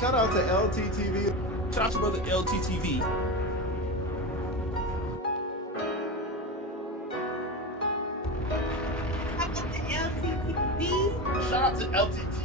Shout out to LTTV. Shout out to brother LTTV. Shout out to LTTV.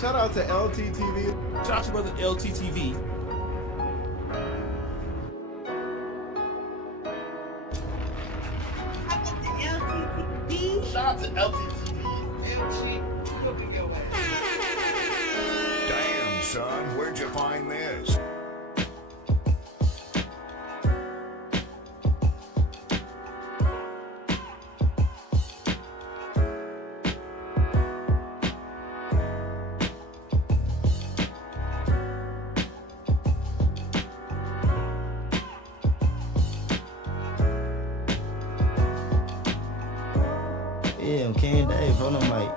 Shout out to LTTV. Shout out to brother LTTV. Shout out to LTTV. Damn, son, where'd you find this? Yeah, I'm King Dave on the mic.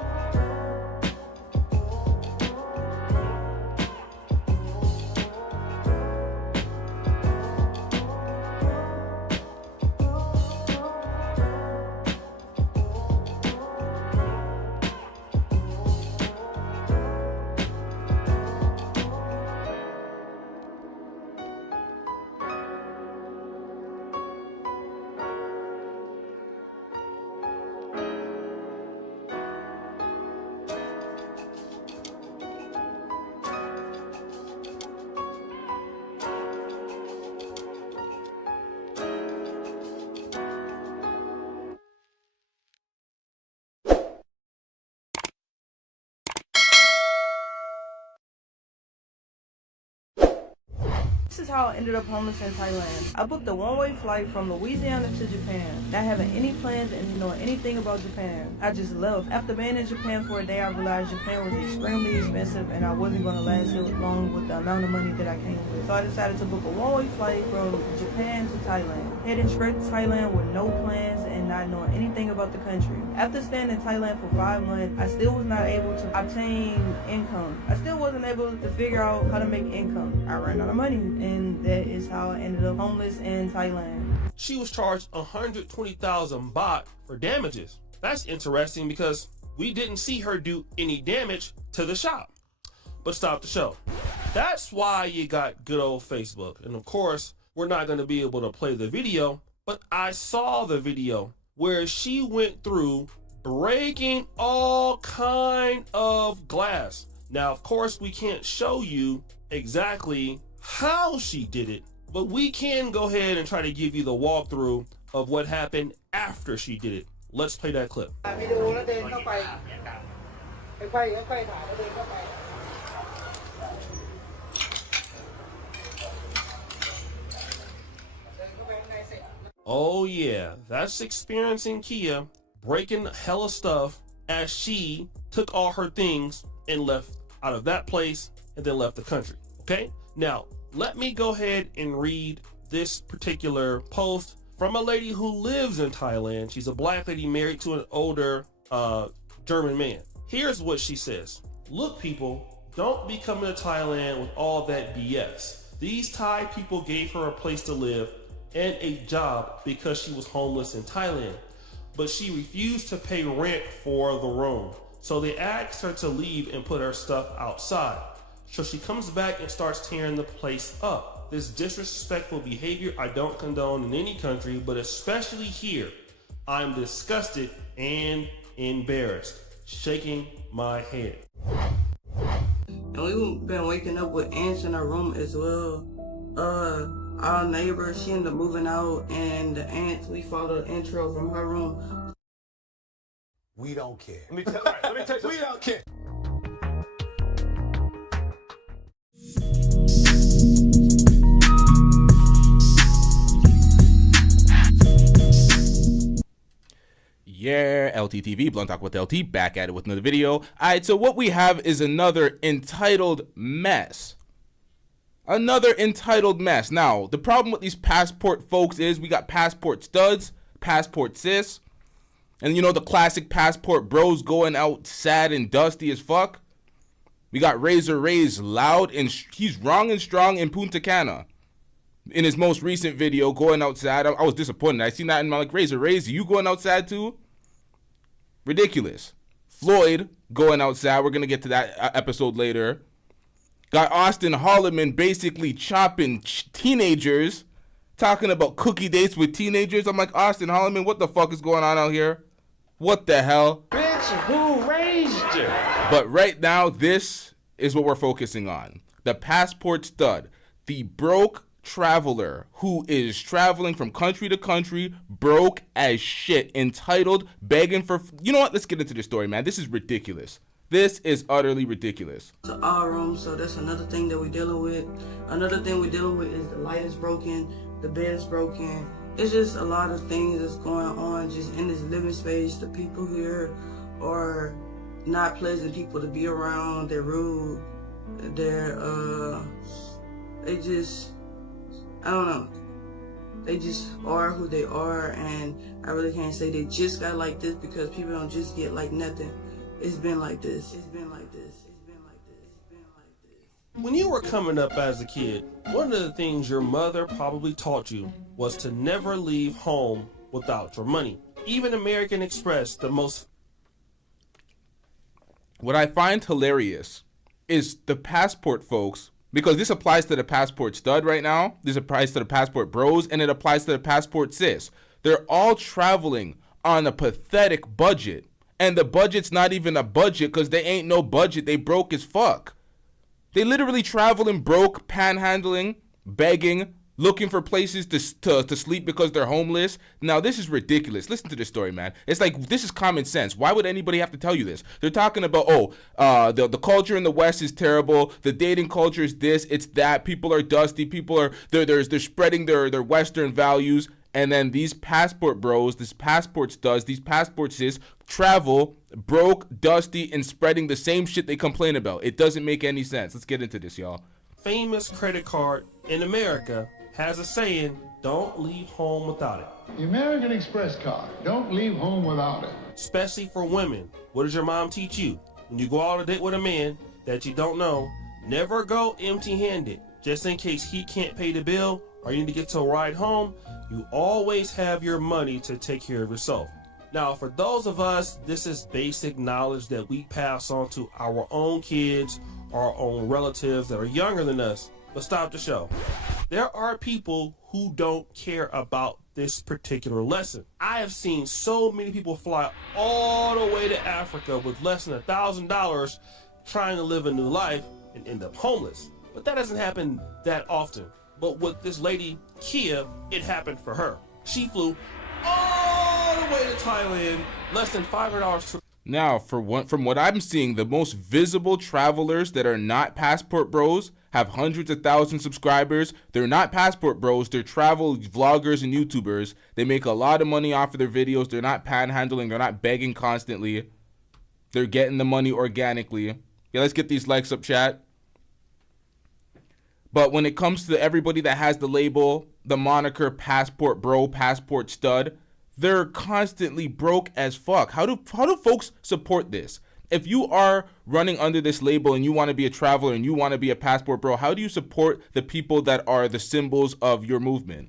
This is how I ended up homeless in Thailand. I booked a one-way flight from Louisiana to Japan, not having any plans and knowing anything about Japan. I just left. After being in Japan for a day, I realized Japan was extremely expensive and I wasn't going to last here long with the amount of money that I came with. So I decided to book a one-way flight from Japan to Thailand, heading straight to Thailand with no plans and not knowing anything about the country. After staying in Thailand for 5 months, I still was not able to obtain income. I still wasn't able to figure out how to make income. I ran out of money, and that is how I ended up homeless in Thailand. She was charged 120,000 baht for damages. That's interesting because we didn't see her do any damage to the shop. But stop the show. That's why you got good old Facebook. And of course, we're not going to be able to play the video, but I saw the video where she went through breaking all kind of glass. Now, of course, we can't show you exactly how she did it, but we can go ahead and try to give you the walkthrough of what happened after she did it. Let's play that clip. Oh yeah, that's experiencing Kia breaking hella stuff as she took all her things and left out of that place and then left the country. Okay, now let me go ahead and read this particular post from a lady who lives in Thailand. She's a black lady married to an older German man. Here's what she says. Look, people, don't be coming to Thailand with all that BS. These Thai people gave her a place to live and a job because she was homeless in Thailand, but she refused to pay rent for the room. So they asked her to leave and put her stuff outside. So she comes back and starts tearing the place up. This disrespectful behavior I don't condone in any country, but especially here. I'm disgusted and embarrassed, shaking my head. And we've been waking up with ants in our room as well. Our neighbor, she ended up moving out, and the aunt, we followed the intro from her room. We don't care. Let me tell you. We don't care. Yeah, LTTV, Blunt Talk with LT, back at it with another video. Alright, so what we have is another entitled mess. Another entitled mess. Now, the problem with these passport folks is we got passport studs, passport sis, and you know the classic passport bros going out sad and dusty as fuck. We got Razor Ray's loud and he's wrong and strong in Punta Cana. In his most recent video, going outside, I was disappointed. I seen that and I'm like, Razor Ray's, you going outside too? Ridiculous. Floyd going outside. We're going to get to that episode later. Got Austin Holloman basically chopping teenagers, talking about cookie dates with teenagers. I'm like, Austin Holloman, what the fuck is going on out here? What the hell? Bitch, who raised you? But right now, this is what we're focusing on. The passport stud. The broke traveler who is traveling from country to country, broke as shit, entitled, begging for... You know what? Let's get into the story, man. This is ridiculous. This is utterly ridiculous. To our room, so that's another thing that we're dealing with. Another thing we're dealing with is the light is broken, the bed is broken. It's just a lot of things that's going on just in this living space. The people here are not pleasant people to be around. They're rude. They just... I don't know. They just are who they are, and I really can't say they just got like this because people don't just get like nothing. It's been like this. It's been like this. It's been like this. It's been like this. When you were coming up as a kid, one of the things your mother probably taught you was to never leave home without your money. Even American Express, the most... What I find hilarious is the passport folks, because this applies to the passport stud right now, this applies to the passport bros, and it applies to the passport sis. They're all traveling on a pathetic budget. And the budget's not even a budget because they ain't no budget. They broke as fuck. They literally traveling broke, panhandling, begging, looking for places to sleep because they're homeless. Now, this is ridiculous. Listen to this story, man. It's like, this is common sense. Why would anybody have to tell you this? They're talking about, the culture in the West is terrible. The dating culture is this, it's that. People are dusty. People are, they're spreading their Western values. And then these passport bros, these passport studs, these passport sis travel broke, dusty, and spreading the same shit they complain about. It doesn't make any sense. Let's get into this, y'all. famous credit card in America has a saying, don't leave home without it. The American Express card. Don't leave home without it. Especially for women. What does your mom teach you? When you go out on a date with a man that you don't know, never go empty-handed. Just in case he can't pay the bill or you need to get to a ride home, you always have your money to take care of yourself. Now, for those of us, this is basic knowledge that we pass on to our own kids, our own relatives that are younger than us. But stop the show. There are people who don't care about this particular lesson. I have seen so many people fly all the way to Africa with less than $1,000 trying to live a new life and end up homeless. But that doesn't happen that often. But with this lady, Kia, it happened for her. She flew all the way to Thailand, less than $500 to... Now, from what I'm seeing, the most visible travelers that are not passport bros have hundreds of thousands of subscribers. They're not passport bros. They're travel vloggers and YouTubers. They make a lot of money off of their videos. They're not panhandling. They're not begging constantly. They're getting the money organically. Yeah, let's get these likes up, chat. But when it comes to everybody that has the label, the moniker passport bro, passport stud, they're constantly broke as fuck. How do folks support this? If you are running under this label and you want to be a traveler and you want to be a passport bro, how do you support the people that are the symbols of your movement?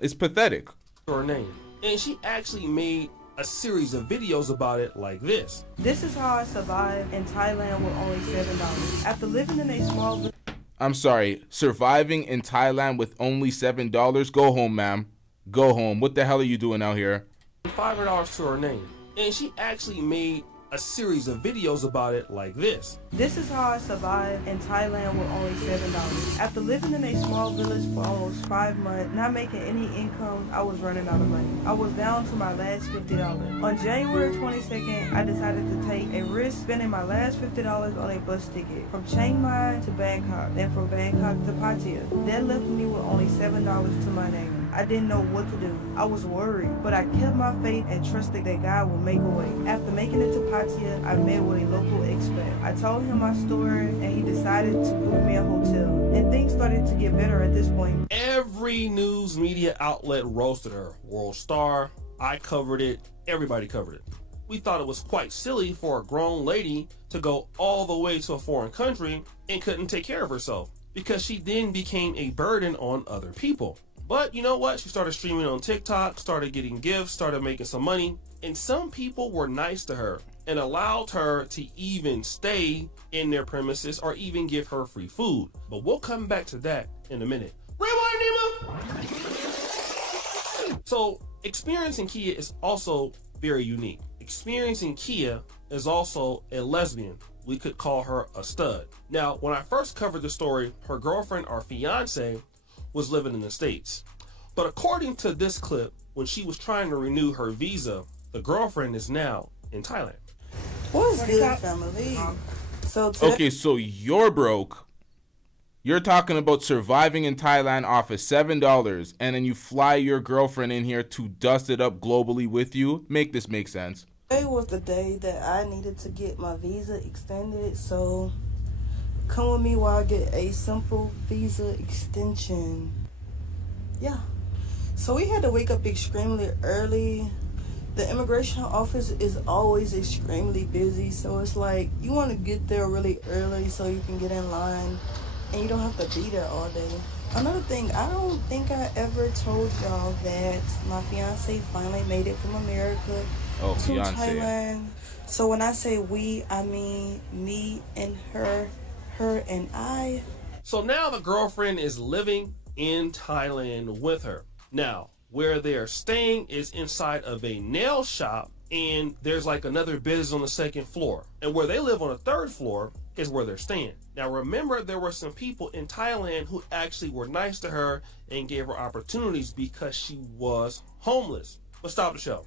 It's pathetic. her name. And she actually made a series of videos about it like this. This is how I survived in Thailand with only $7. After living in a small... I'm sorry, surviving in Thailand with only $7? Go home, ma'am. Go home. What the hell are you doing out here? $500 to her name. And she actually made a series of videos about it like this. This is how I survived in Thailand with only $7. After living in a small village for almost 5 months, not making any income, I was running out of money. I was down to my last $50. On January 22nd, I decided to take a risk spending my last $50 on a bus ticket from Chiang Mai to Bangkok, then from Bangkok to Pattaya. That left me with only $7 to my name. I didn't know what to do. I was worried, but I kept my faith and trusted that God would make a way. After making it to Pattaya, I met with a local expat. I told him my story, and he decided to book me a hotel. And things started to get better at this point. Every news media outlet roasted her. World Star, I covered it, everybody covered it. We thought it was quite silly for a grown lady to go all the way to a foreign country and couldn't take care of herself, because she then became a burden on other people. But you know what? She started streaming on TikTok, started getting gifts, started making some money, and some people were nice to her and allowed her to even stay in their premises or even give her free food. But we'll come back to that in a minute. Rewind, Nemo! So, experiencing Kia is also very unique. Experiencing Kia is also a lesbian. We could call her a stud. Now, when I first covered the story, her girlfriend or fiance was living in the States. But according to this clip, when she was trying to renew her visa, the girlfriend is now in Thailand. What's good, family? So today, Okay, so you're broke. You're talking about surviving in Thailand off of $7, and then you fly your girlfriend in here to dust it up globally with you. Make this make sense. today was the day that I needed to get my visa extended, so come with me while I get a simple visa extension. Yeah. So we had to wake up extremely early. The immigration office is always extremely busy, so it's like you want to get there really early so you can get in line and you don't have to be there all day. Another thing, I don't think I ever told y'all that my fiance finally made it from America to fiance. Thailand. So when I say we, I mean me and her and I. So now the girlfriend is living in Thailand with her. Now, where they are staying is inside of a nail shop, and there's like another business on the second floor. And where they live on the third floor is where they're staying. Now remember, there were some people in Thailand who actually were nice to her and gave her opportunities because she was homeless. But stop the show.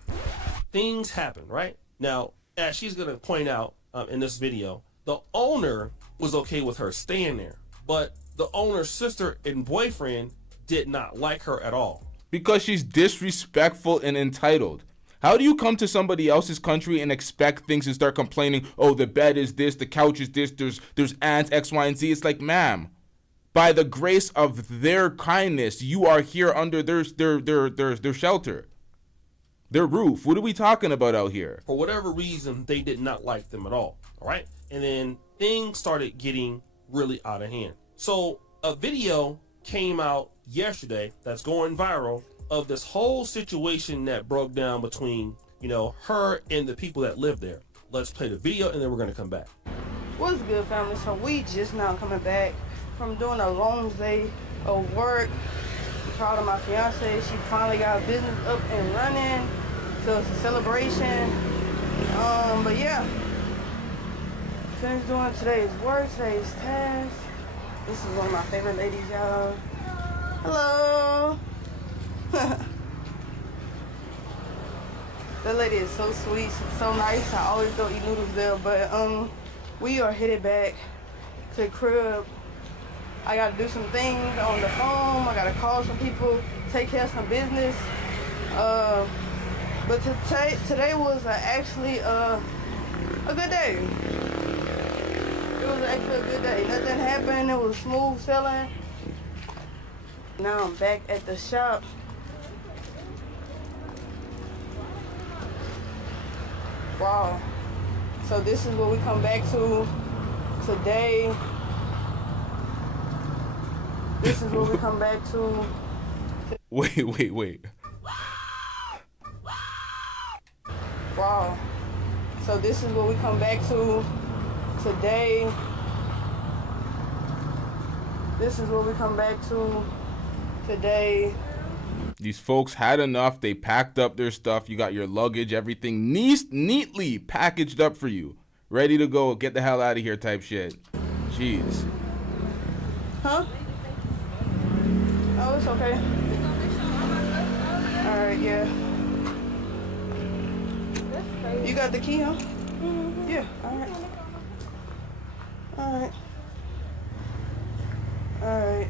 Things happen, right? Now, as she's gonna point out in this video, the owner was okay with her staying there, but the owner's sister and boyfriend did not like her at all. Because she's disrespectful and entitled. How do you come to somebody else's country and expect things and start complaining, oh, the bed is this, the couch is this, there's ants, X, Y, and Z? It's like, ma'am, by the grace of their kindness, you are here under their shelter, their roof. What are we talking about out here? For whatever reason, they did not like them at all right? And then things started getting really out of hand. So a video came out yesterday that's going viral of this whole situation that broke down between, her and the people that live there. Let's play the video and then we're gonna come back. What's good, family? So we just now coming back from doing a long day of work. I'm proud of my fiance. She finally got a business up and running, so it's a celebration. But yeah, finished doing today's work, today's task. This is one of my favorite ladies, y'all. Hello. That lady is so sweet, she's so nice. I always go eat noodles there, but we are headed back to the crib. I gotta do some things on the phone. I gotta call some people, take care of some business. But today was actually a good day. It was actually a good day. Nothing happened. It was smooth sailing. Now I'm back at the shop. Wow. So this is what we come back to today. This is what we come back to. Wait. Wow. So this is what we come back to today. This is what we come back to today. These folks had enough. They packed up their stuff. You got your luggage, everything neatly packaged up for you. Ready to go, get the hell out of here type shit. Jeez. Huh? Oh, it's okay. Alright, yeah. You got the key, huh? Yeah, alright. Alright. Alright.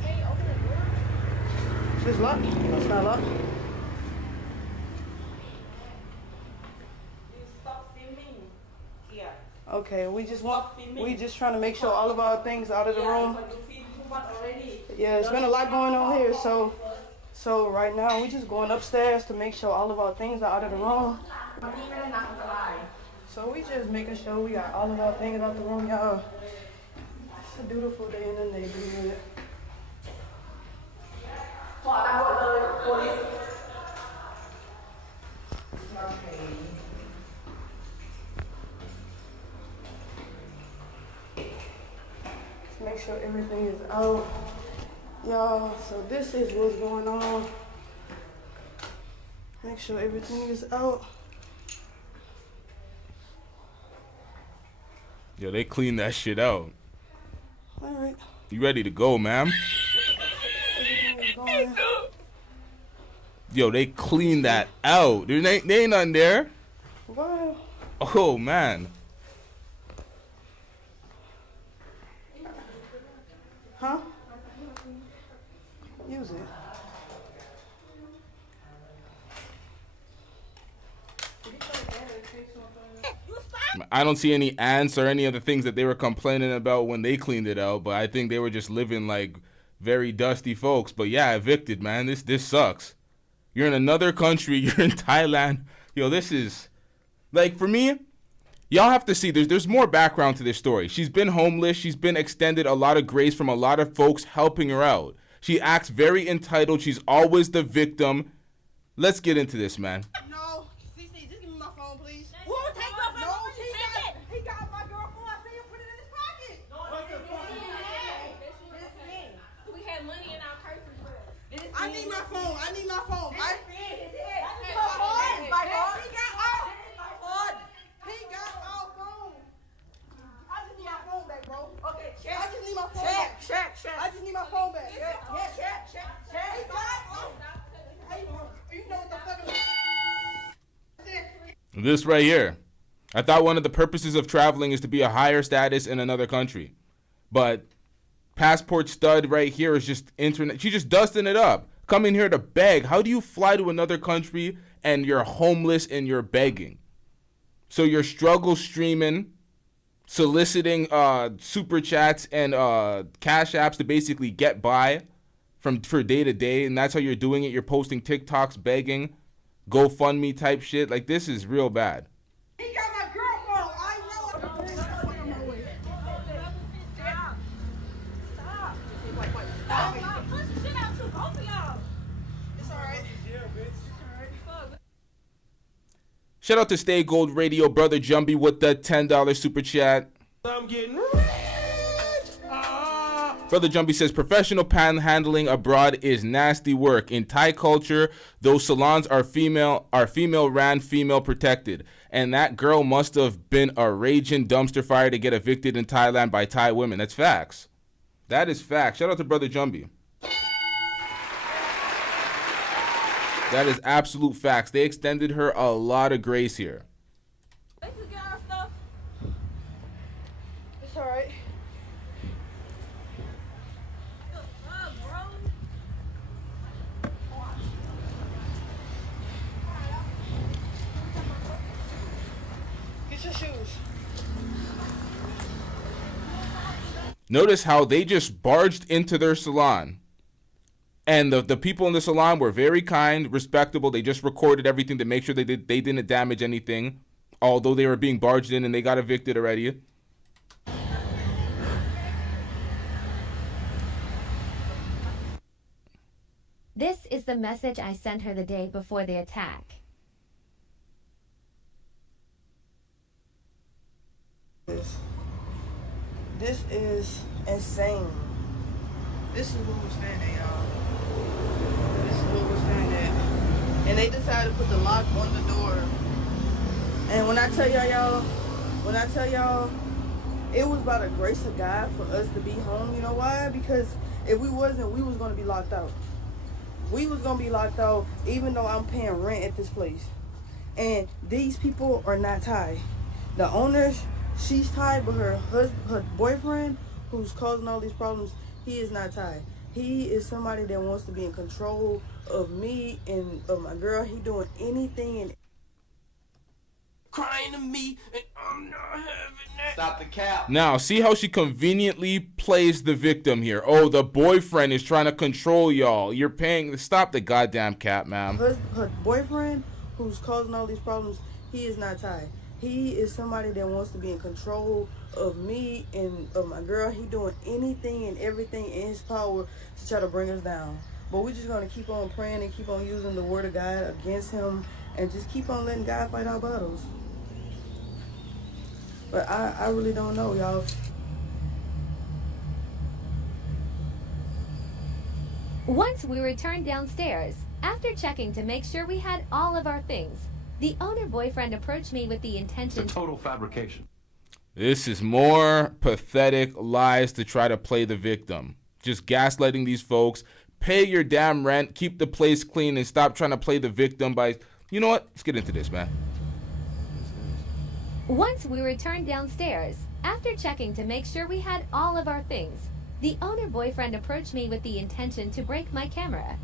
It's locked? It's not locked? Okay, we just trying to make sure all of our things out of the room. Yeah, it's been a lot going on here, so right now we just going upstairs to make sure all of our things are out of the room. So we just making sure we got all of our things out the room, y'all. It's a beautiful day in the neighborhood. Make sure everything is out, y'all. So this is what's going on. Make sure everything is out. Yo, they cleaned that shit out. All right. You ready to go, ma'am? Everything is going. Yo, they cleaned that out. There ain't nothing there. Wow. Oh, man. Huh? Use it. I don't see any ants or any of the things that they were complaining about when they cleaned it out, but I think they were just living like very dusty folks. But yeah, evicted, man. This sucks. You're in another country. You're in Thailand. Yo, this is like, for me, y'all have to see there's more background to this story. She's been homeless. She's been extended a lot of grace from a lot of folks helping her out. She acts very entitled. She's always the victim. Let's get into this, man. No, CC, just give me my phone, please. Who take your phone? No, he got my girl phone. I see him put it in his pocket. What the fuck? We had money in our purses, bro. I need my phone. I need my phone. Check. I just need my phone back. Check. You know what the fuck is This right here. I thought one of the purposes of traveling is to be a higher status in another country. But passport stud right here is just internet. She's just dusting it up. Coming here to beg. How do you fly to another country and you're homeless and you're begging? So you're struggle streaming, soliciting super chats and cash apps to basically get by for day to day, and that's how you're doing it. You're posting TikToks begging, GoFundMe type shit. Like, this is real bad. He got my girl phone. I know. Stop. Push the shit out to both of y'all. It's all right. Shout out to Stay Gold Radio, Brother Jumbie with the $10 super chat. I'm getting rich. Brother Jumbie says, professional panhandling abroad is nasty work. In Thai culture, those salons are female ran, female protected. And that girl must have been a raging dumpster fire to get evicted in Thailand by Thai women. That's facts. That is facts. Shout out to Brother Jumbie. That is absolute facts. They extended her a lot of grace here. Let's just get our stuff. It's all right. What the fuck, bro? Get your shoes. Notice how they just barged into their salon. And the people in the salon were very kind, respectable. They just recorded everything to make sure they didn't damage anything, although they were being barged in and they got evicted already. This is the message I sent her the day before the attack. This is insane. This is what we're standing, y'all. This is what we're standing at. and they decided to put the lock on the door. And when I tell y'all, it was by the grace of God for us to be home. You know why? Because if we wasn't, we was gonna be locked out. We was gonna be locked out, even though I'm paying rent at this place. And these people are not Thai. The owner, she's Thai, but her boyfriend, who's causing all these problems, he is not Thai. He is somebody that wants to be in control of me and of my girl. He doing anything and Crying to me, and I'm not having that. Stop the cap. Now, see how she conveniently plays the victim here. Oh, the boyfriend is trying to control y'all. You're paying. Stop the goddamn cap, ma'am. her boyfriend, who's causing all these problems, he is not Thai. He is somebody that wants to be in control of me and of my girl. He doing anything and everything in his power to try to bring us down. But we're just going to keep on praying and keep on using the word of God against him and just keep on letting God fight our battles. But I really don't know, y'all. Once we returned downstairs, after checking to make sure we had all of our things, the owner boyfriend approached me with the intention. It's a total fabrication. This is more pathetic lies to try to play the victim. Just gaslighting these folks. Pay your damn rent, keep the place clean, and stop trying to play the victim by... You know what? Let's get into this, man. Once we returned downstairs, after checking to make sure we had all of our things, the owner boyfriend approached me with the intention to break my camera.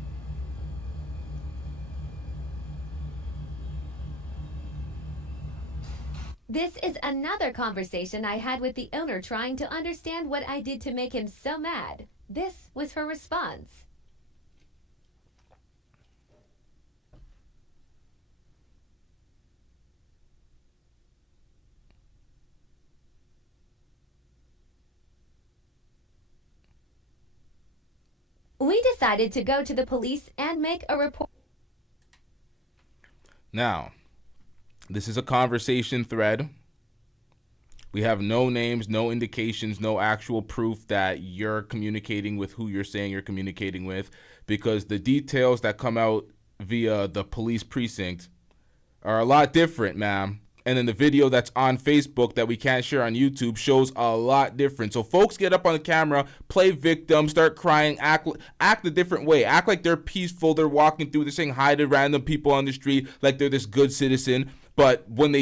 This is another conversation I had with the owner trying to understand what I did to make him so mad. This was her response. We decided to go to the police and make a report. Now, this is a conversation thread. We have no names, no indications, no actual proof that you're communicating with who you're saying you're communicating with, because the details that come out via the police precinct are a lot different, ma'am. And then the video that's on Facebook that we can't share on YouTube shows a lot different. So folks get up on the camera, play victim, start crying, act a different way. Act like they're peaceful, they're walking through, they're saying hi to random people on the street like they're this good citizen. But when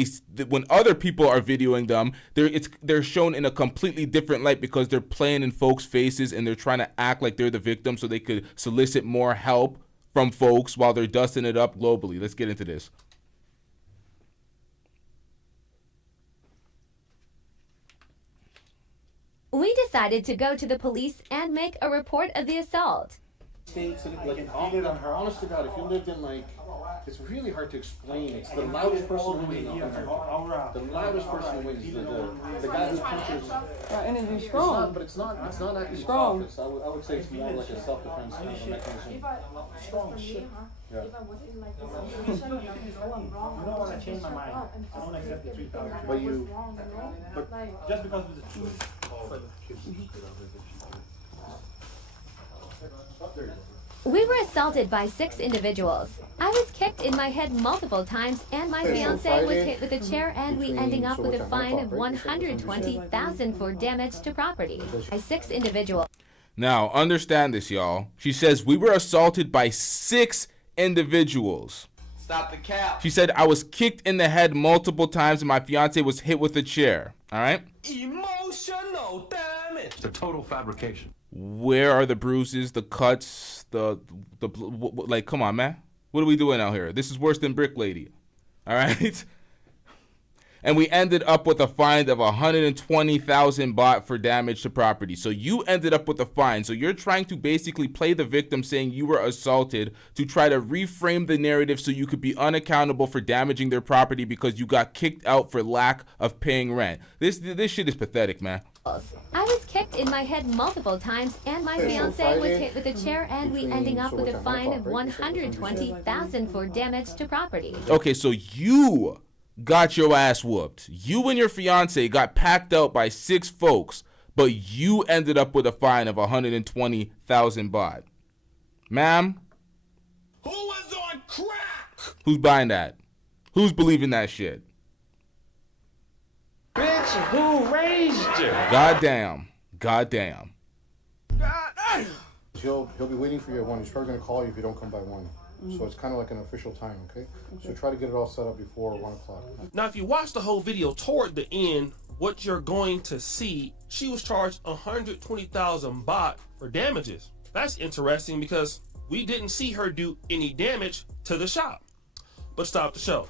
other people are videoing them, they're shown in a completely different light because they're playing in folks' faces and they're trying to act like they're the victim so they could solicit more help from folks while they're dusting it up globally. Let's get into this. We decided to go to the police and make a report of the assault. States, like if you lived on her, honest to God, if you lived in like, it's really hard to explain. It's the loudest person who wins. The loudest person who wins. The guy who punches. Energy strong. But it's not actually strong. I would say it's more like a self-defense kind of a mechanism. Strong shit. Yeah. If I was in like this situation, like this going wrong, You don't want to change my mind. I don't accept the 3,000. But you. But just because of the truth. We were assaulted by 6 individuals. I was kicked in my head multiple times and my fiance was hit with a chair and we ending up with a fine of $120,000 for damage to property. By 6 individuals. Now, understand this, y'all. She says we were assaulted by 6 individuals. Stop the cap. She said I was kicked in the head multiple times and my fiance was hit with a chair. All right? Emotional damage. It's a total fabrication. Where are the bruises, the cuts, like, come on, man. What are we doing out here? This is worse than Brick Lady. All right? And we ended up with a fine of 120,000 baht for damage to property. So you ended up with a fine. So you're trying to basically play the victim saying you were assaulted to try to reframe the narrative so you could be unaccountable for damaging their property because you got kicked out for lack of paying rent. This shit is pathetic, man. I was kicked in my head multiple times and my fiance was hit with a chair and we ending up with a fine of 120,000 for damage to property. Okay, so you got your ass whooped. You and your fiance got packed out by 6 folks, but you ended up with a fine of 120,000 baht. Ma'am? Who was on crack? Who's buying that? Who's believing that shit? Bitch, who raised you? Goddamn. Goddamn. He'll be waiting for you at 1. He's probably gonna call you if you don't come by 1. So it's kind of like an official time, okay? So try to get it all set up before 1 o'clock. Now, if you watch the whole video toward the end, what you're going to see, she was charged 120,000 baht for damages. That's interesting because we didn't see her do any damage to the shop. But stop the show.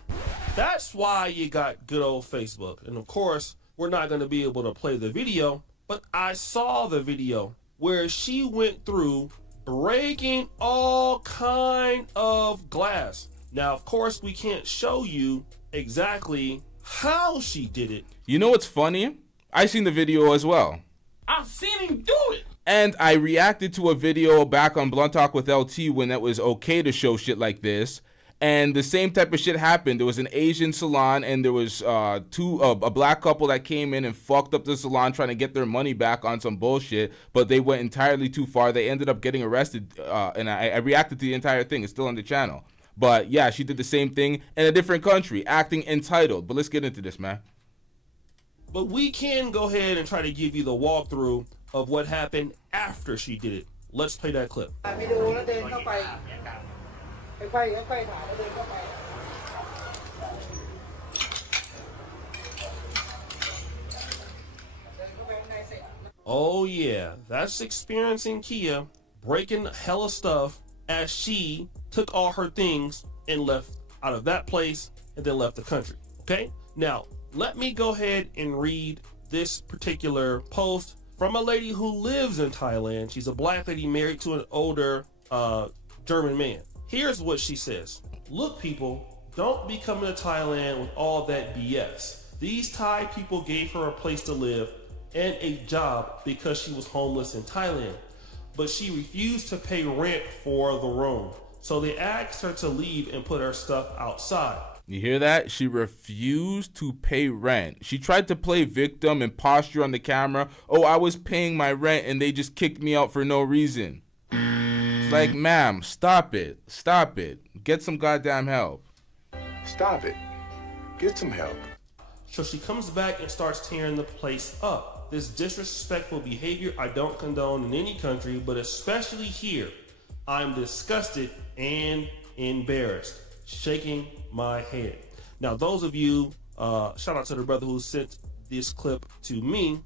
That's why you got good old Facebook. And of course, we're not going to be able to play the video, but I saw the video where she went through breaking all kind of glass. Now, of course, we can't show you exactly how she did it. You know what's funny? I seen the video as well. I've seen him do it. And I reacted to a video back on Blunt Talk with LT when that was okay to show shit like this. And the same type of shit happened. There was an Asian salon, and there was a black couple that came in and fucked up the salon trying to get their money back on some bullshit, but they went entirely too far. They ended up getting arrested, and I reacted to the entire thing. It's still on the channel. But yeah, she did the same thing in a different country, acting entitled. But let's get into this, man. But we can go ahead and try to give you the walkthrough of what happened after she did it. Let's play that clip. Oh yeah, that's experiencing Kia breaking hella stuff as she took all her things and left out of that place and then left the country. Okay, now let me go ahead and read this particular post from a lady who lives in Thailand. She's a black lady married to an older German man. Here's what she says. Look, people, don't be coming to Thailand with all that BS. These Thai people gave her a place to live and a job because she was homeless in Thailand, but she refused to pay rent for the room. So they asked her to leave and put her stuff outside. You hear that? She refused to pay rent. She tried to play victim and posture on the camera. Oh, I was paying my rent and they just kicked me out for no reason. It's like, ma'am, stop it. Stop it. Get some goddamn help. Stop it. Get some help. So she comes back and starts tearing the place up. This disrespectful behavior I don't condone in any country, but especially here. I'm disgusted and embarrassed, shaking my head. Now, those of you, shout out to the brother who sent this clip to me.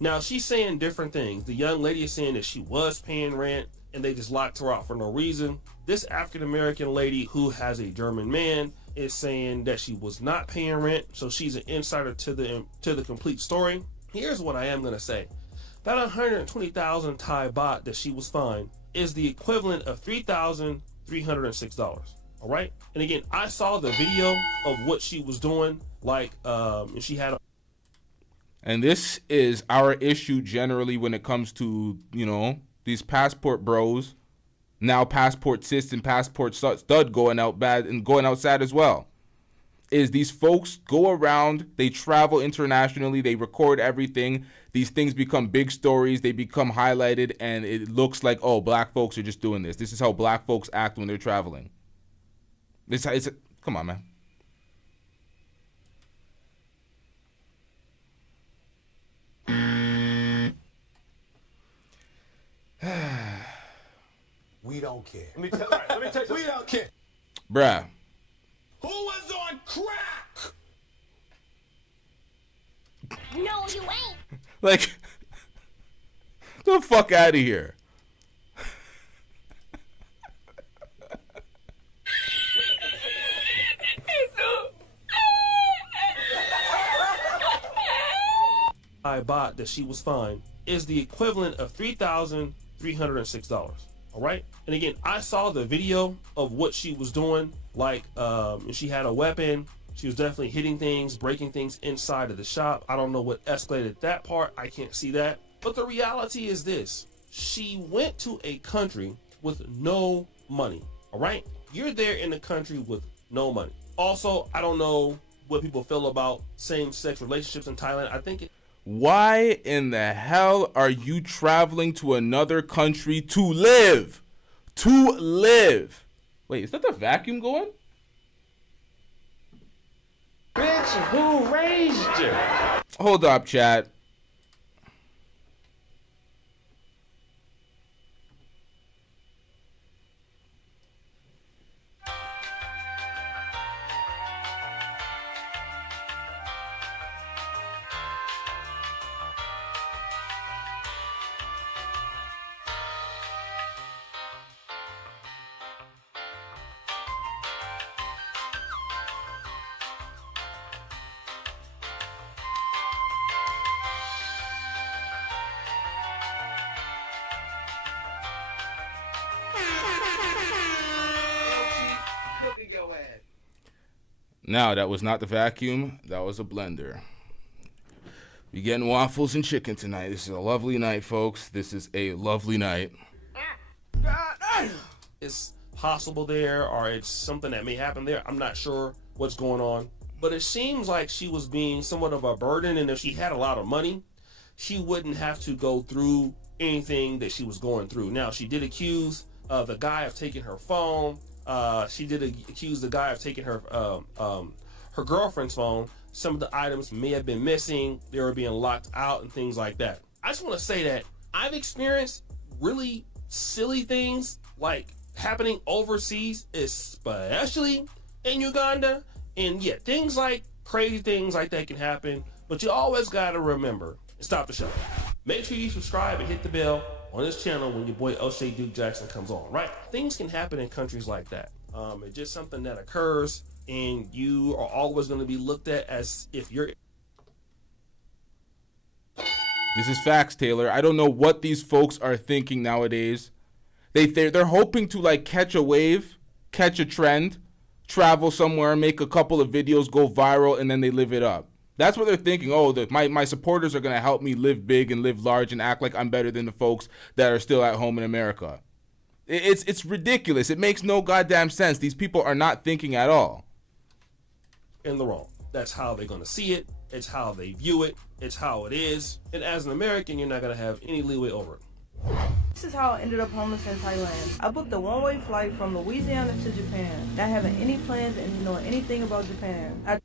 Now, she's saying different things. The young lady is saying that she was paying rent and they just locked her out for no reason. This African-American lady who has a German man is saying that she was not paying rent, so she's an insider to the complete story. Here's what I am going to say. That 120,000 Thai baht that she was fined is the equivalent of $3,306. All right? And again, I saw the video of what she was doing, like, and she had a... And this is our issue generally when it comes to, you know, these passport bros, now passport sis and passport stud going out bad and going outside as well. Is these folks go around, they travel internationally, they record everything. These things become big stories, they become highlighted, and it looks like, oh, black folks are just doing this. This is how black folks act when they're traveling. Come on, man. We don't care. Let me tell you. We don't care. Bruh. Who was on crack? No, you ain't. Like, get the fuck out of here. I bought that she was fined is the equivalent of $3,306. All right. And again, I saw the video of what she was doing. Like, and she had a weapon. She was definitely hitting things, breaking things inside of the shop. I don't know what escalated that part. I can't see that. But the reality is this. She went to a country with no money. All right. You're there in the country with no money. Also, I don't know what people feel about same-sex relationships in Thailand. I think Why in the hell are you traveling to another country to live? To live. Wait, is that the vacuum going? Bitch, who raised you? Hold up, chat. Now, that was not the vacuum. That was a blender. We getting waffles and chicken tonight. This is a lovely night, folks. This is a lovely night. It's possible there, or it's something that may happen there. I'm not sure what's going on. But it seems like she was being somewhat of a burden, and if she had a lot of money, she wouldn't have to go through anything that she was going through. Now, she did accuse the guy of taking her phone. She did accuse the guy of taking her girlfriend's phone. Some of the items may have been missing. They were being locked out and things like that. I just want to say that I've experienced really silly things like happening overseas, especially in Uganda. And yeah, things like crazy things like that can happen. But you always got to remember and stop the show. Make sure you subscribe and hit the bell on this channel when your boy O'Shea Duke Jackson comes on, right? Things can happen in countries like that. It's just something that occurs, and you are always going to be looked at as if you're... This is facts, Taylor. I don't know what these folks are thinking nowadays. They're hoping to like catch a wave, catch a trend, travel somewhere, make a couple of videos, go viral, and then they live it up. That's what they're thinking. Oh, my supporters are going to help me live big and live large and act like I'm better than the folks that are still at home in America. It's ridiculous. It makes no goddamn sense. These people are not thinking at all. In the wrong. That's how they're going to see it. It's how they view it. It's how it is. And as an American, you're not going to have any leeway over it. This is how I ended up homeless in Thailand. I booked a one-way flight from Louisiana to Japan, not having any plans and knowing anything about Japan.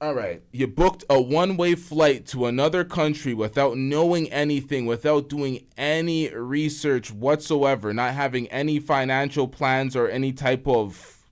All right, you booked a one-way flight to another country without knowing anything, without doing any research whatsoever, not having any financial plans or any type of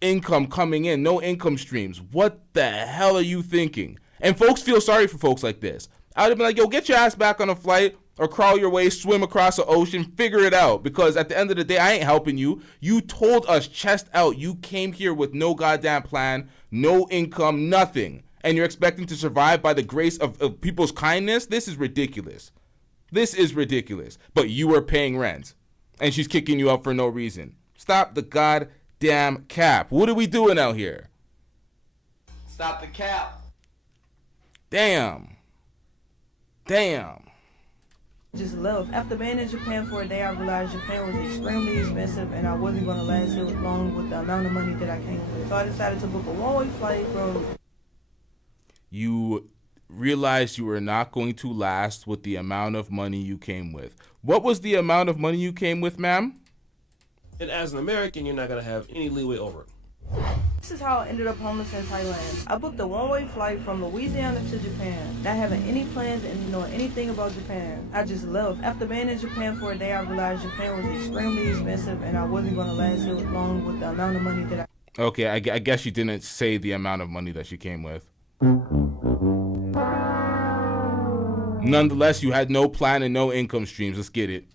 income coming in, no income streams. What the hell are you thinking? And folks feel sorry for folks like this. I would have been like, yo, get your ass back on a flight or crawl your way, swim across the ocean, figure it out. Because at the end of the day, I ain't helping you. You told us chest out you came here with no goddamn plan, no income, nothing. And you're expecting to survive by the grace of people's kindness? This is ridiculous. This is ridiculous. But you were paying rent. And she's kicking you out for no reason. Stop the goddamn cap. What are we doing out here? Stop the cap. Damn. Just left. After being in Japan for a day, I realized Japan was extremely expensive and I wasn't going to last here long with the amount of money that I came with. So I decided to book a one-way flight from... You realized you were not going to last with the amount of money you came with. What was the amount of money you came with, ma'am? And as an American, you're not going to have any leeway over it. This is how I ended up homeless in Thailand. I booked a one-way flight from Louisiana to Japan, not having any plans and knowing anything about Japan. I just left. After being in Japan for a day, I realized Japan was extremely expensive and I wasn't going to last here long with the amount of money that I... Okay, I guess you didn't say the amount of money that she came with. Nonetheless, you had no plan and no income streams. Let's get it.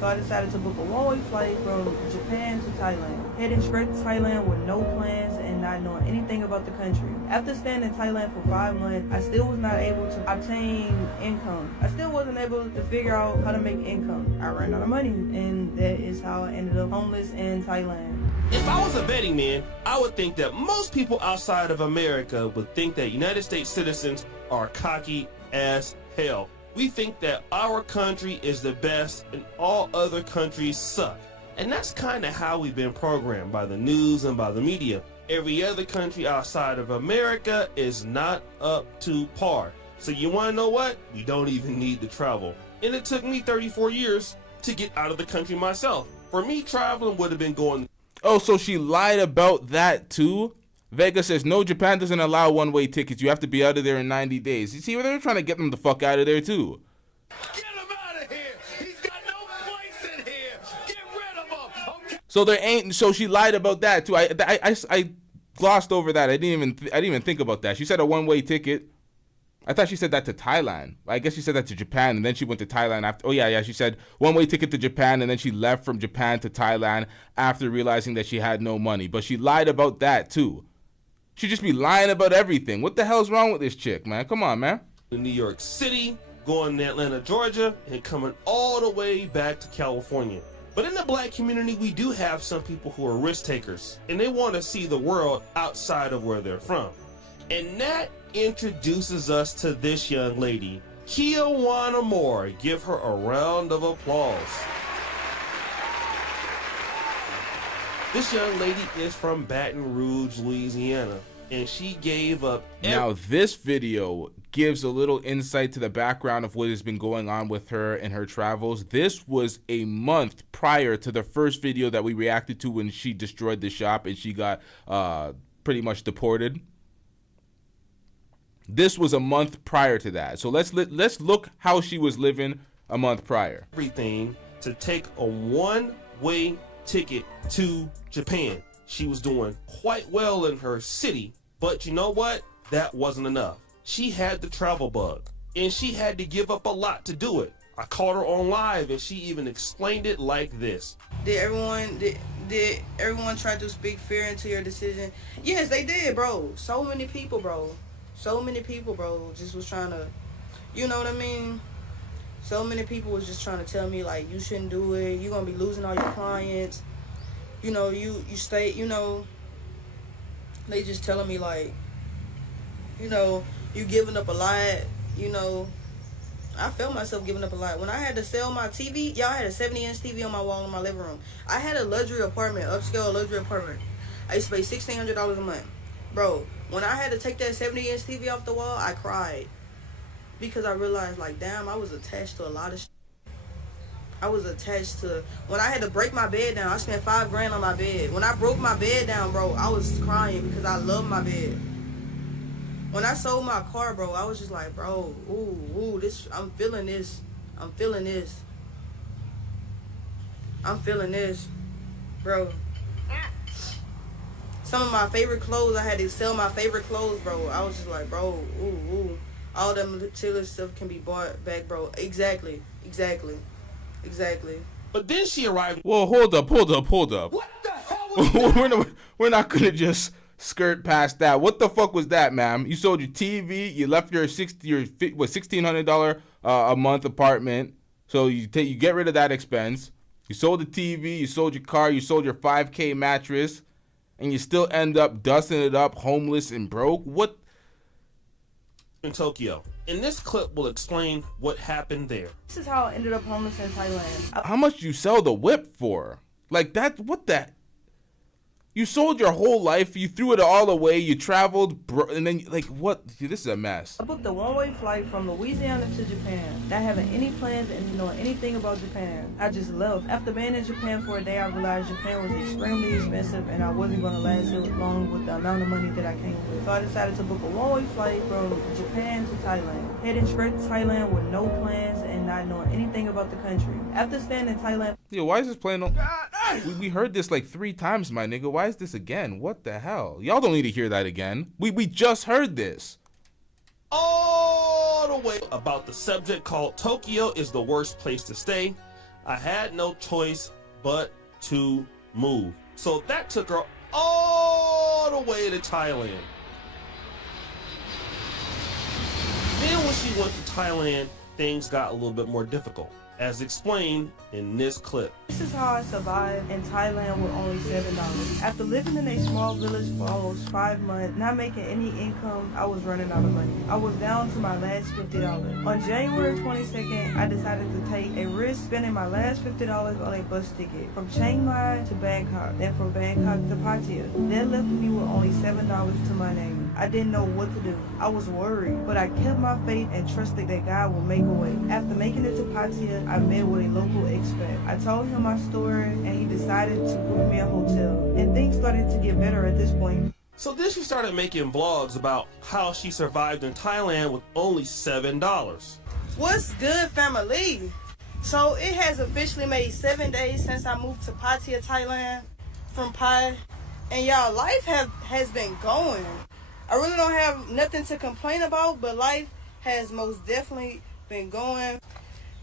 So I decided to book a one-way flight from Japan to Thailand, heading straight to Thailand with no plans and not knowing anything about the country. After staying in Thailand for 5 months, I still was not able to obtain income. I still wasn't able to figure out how to make income. I ran out of money, and that is how I ended up homeless in Thailand. If I was a betting man, I would think that most people outside of America would think that United States citizens are cocky as hell. We think that our country is the best and all other countries suck. And that's kind of how we've been programmed by the news and by the media. Every other country outside of America is not up to par. So you want to know what? We don't even need to travel. And it took me 34 years to get out of the country myself. For me, traveling would have been going... Oh, so she lied about that too? Vega says, no, Japan doesn't allow one-way tickets. You have to be out of there in 90 days. You see, they're trying to get them the fuck out of there too. Get him out of here! He's got no place in here! Get rid of him! Okay. So there ain't. So she lied about that too. I glossed over that. I didn't even think about that. She said a one-way ticket. I thought she said that to Thailand. I guess she said that to Japan, and then she went to Thailand after. Oh yeah. She said one-way ticket to Japan, and then she left from Japan to Thailand after realizing that she had no money. But she lied about that too. She just be lying about everything. What the hell's wrong with this chick, man? Come on, man. In New York City, going to Atlanta, Georgia, and coming all the way back to California. But in the black community, we do have some people who are risk takers, and they want to see the world outside of where they're from. And that introduces us to this young lady, Kiawana Moore. Give her a round of applause. This young lady is from Baton Rouge, Louisiana, and she gave up. Now this video gives a little insight to the background of what has been going on with her and her travels. This was a month prior to the first video that we reacted to when she destroyed the shop and she got pretty much deported. This was a month prior to that. So let's look how she was living a month prior. Everything to take a one-way ticket to Japan. She was doing quite well in her city, but you know what? That wasn't enough. She had the travel bug, and she had to give up a lot to do it. I caught her on live, and she even explained it like this. Did everyone try to speak fear into your decision? Yes, they did, bro. So many people, bro. So many people, bro, just was trying to, you know what I mean? So many people was just trying to tell me, like, you shouldn't do it. You're going to be losing all your clients. You know, you stay, you know, they just telling me, like, you know, you giving up a lot, you know. I felt myself giving up a lot. When I had to sell my TV, y'all, I had a 70-inch TV on my wall in my living room. I had a luxury apartment, upscale luxury apartment. I used to pay $1,600 a month. Bro, when I had to take that 70-inch TV off the wall, I cried. Because I realized, like, damn, I was attached to a lot of shit. I was attached to... When I had to break my bed down, I spent $5 grand on my bed. When I broke my bed down, bro, I was crying because I love my bed. When I sold my car, bro, I was just like, bro, ooh, this... I'm feeling this. I'm feeling this. I'm feeling this. Bro. Some of my favorite clothes, I had to sell my favorite clothes, bro. I was just like, bro, ooh. All that material stuff can be bought back, bro. Exactly. But then she arrived. Well, hold up. What the hell? we're not gonna just skirt past that. What the fuck was that, ma'am? You sold your TV. You left your $1,600 a month apartment. So you get rid of that expense. You sold the TV. You sold your car. You sold your $5K mattress. And you still end up dusting it up, homeless and broke? What? In Tokyo. And this clip will explain what happened there. This is how I ended up homeless in Thailand. How much you sell the whip for? Like that? What the? You sold your whole life. You threw it all away. You traveled, and then like what? Dude, this is a mess. I booked a one-way flight from Louisiana to Japan, not having any plans and knowing anything about Japan. I just left. After being in Japan for a day, I realized Japan was extremely expensive, and I wasn't going to last so long with the amount of money that I came with. So I decided to book a one-way flight from Japan to Thailand, heading straight to Thailand with no plans and not knowing anything about the country. After staying in Thailand, yo, why is this playing on? We heard this like 3 times, my nigga. Why is this again? What the hell? Y'all don't need to hear that again. We just heard this. All the way about the subject called Tokyo is the worst place to stay. I had no choice but to move. So that took her all the way to Thailand. Then when she went to Thailand, things got a little bit more difficult, as explained in this clip. This is how I survived in Thailand with only $7. After living in a small village for almost 5 months, not making any income, I was running out of money. I was down to my last $50. On January 22nd, I decided to take a risk spending my last $50 on a bus ticket from Chiang Mai to Bangkok, then from Bangkok to Pattaya. That left me with only $7 to my name. I didn't know what to do. I was worried, but I kept my faith and trusted that God would make a way. After making it to Pattaya, I met with a local expat. I told him my story, and he decided to book me a hotel. And things started to get better at this point. So then she started making vlogs about how she survived in Thailand with only $7. What's good, family? So it has officially made 7 days since I moved to Pattaya, Thailand from Pai. And y'all, life has been going. I really don't have nothing to complain about, but life has most definitely been going.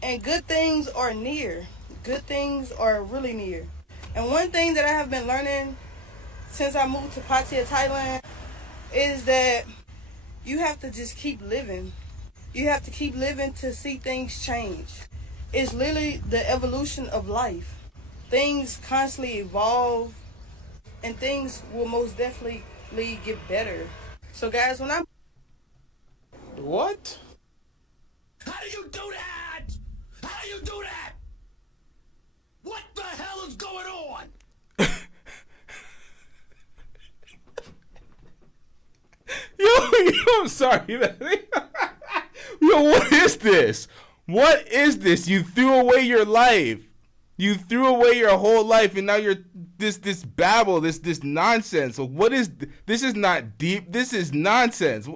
And good things are near. Good things are really near. And one thing that I have been learning since I moved to Pattaya, Thailand, is that you have to just keep living. You have to keep living to see things change. It's literally the evolution of life. Things constantly evolve, and things will most definitely get better. So guys, when I'm... What? How do you do that? How do you do that? What the hell is going on? Yo, I'm sorry. Yo, what is this? What is this? You threw away your life. You threw away your whole life, and now you're this babble, this nonsense. So what is this? Is not deep. This is nonsense.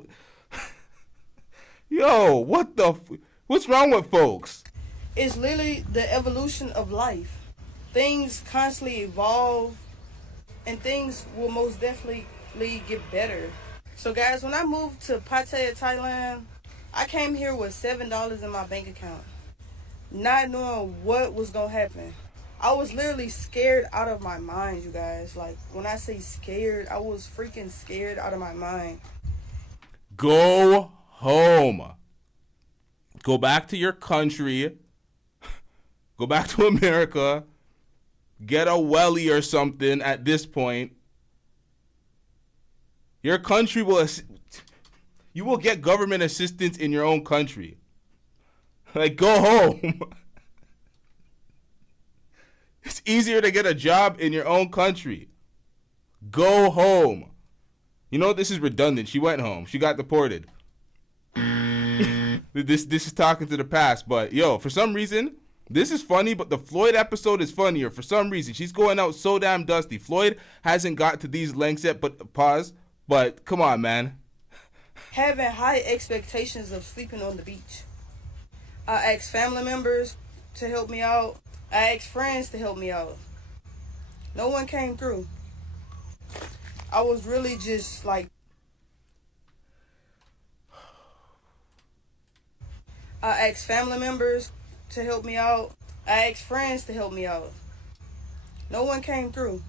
Yo, what's wrong with folks? It's literally the evolution of life. Things constantly evolve, and things will most definitely get better. So guys, when I moved to Pattaya, Thailand, I came here with $7 in my bank account, not knowing what was gonna happen. I was literally scared out of my mind, you guys. Like, when I say scared, I was freaking scared out of my mind. Go home. Go back to your country. Go back to America. Get a welly or something at this point. Your country you will get government assistance in your own country. Like, go home. It's easier to get a job in your own country. Go home. You know, this is redundant. She went home. She got deported. This is talking to the past, but yo, for some reason, this is funny, but the Floyd episode is funnier. For some reason, she's going out so damn dusty. Floyd hasn't got to these lengths yet, but pause. But come on, man. Having high expectations of sleeping on the beach. I asked family members to help me out. I asked friends to help me out. No one came through. I was really just like... I asked family members to help me out. I asked friends to help me out. No one came through.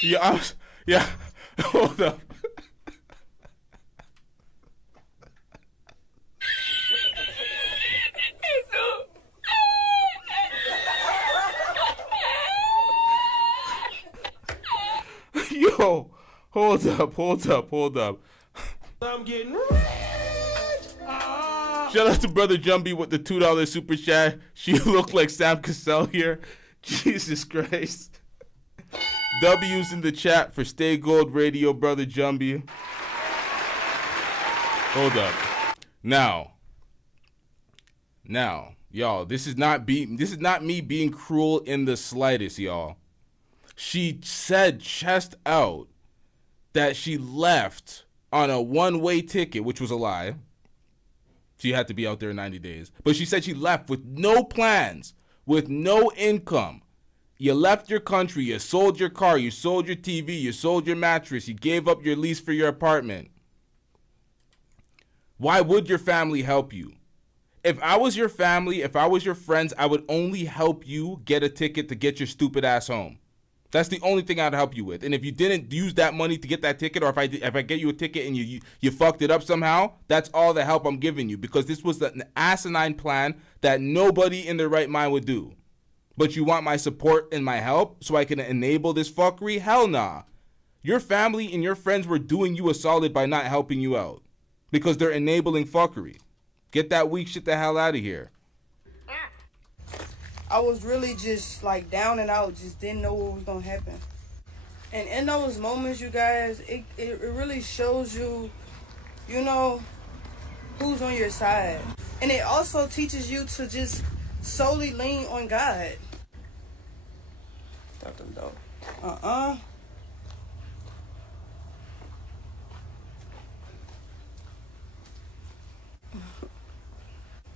Yeah, hold up. Yo, hold up. I'm getting rich. Shout out to Brother Jumbie with the $2 super chat. She looked like Sam Cassell here. Jesus Christ. W's in the chat for Stay Gold Radio, Brother Jumbie. Hold up. Now, y'all, this is not me being cruel in the slightest, y'all. She said chest out that she left on a one-way ticket, which was a lie. She had to be out there in 90 days. But she said she left with no plans, with no income. You left your country, you sold your car, you sold your TV, you sold your mattress, you gave up your lease for your apartment. Why would your family help you? If I was your family, if I was your friends, I would only help you get a ticket to get your stupid ass home. That's the only thing I'd help you with. And if you didn't use that money to get that ticket, or if I get you a ticket and you fucked it up somehow, that's all the help I'm giving you, because this was an asinine plan that nobody in their right mind would do. But you want my support and my help so I can enable this fuckery? Hell nah. Your family and your friends were doing you a solid by not helping you out, because they're enabling fuckery. Get that weak shit the hell out of here. I was really just like down and out, just didn't know what was gonna happen. And in those moments, you guys, it really shows you, you know, who's on your side. And it also teaches you to just solely lean on God. Stop them though.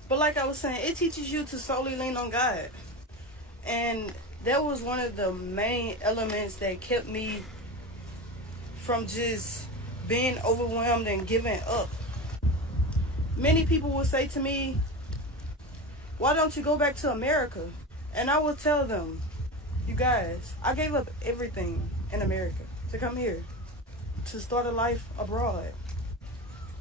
But like I was saying, it teaches you to solely lean on God. And that was one of the main elements that kept me from just being overwhelmed and giving up. Many people will say to me, why don't you go back to America? And I will tell them, you guys, I gave up everything in America to come here, to start a life abroad.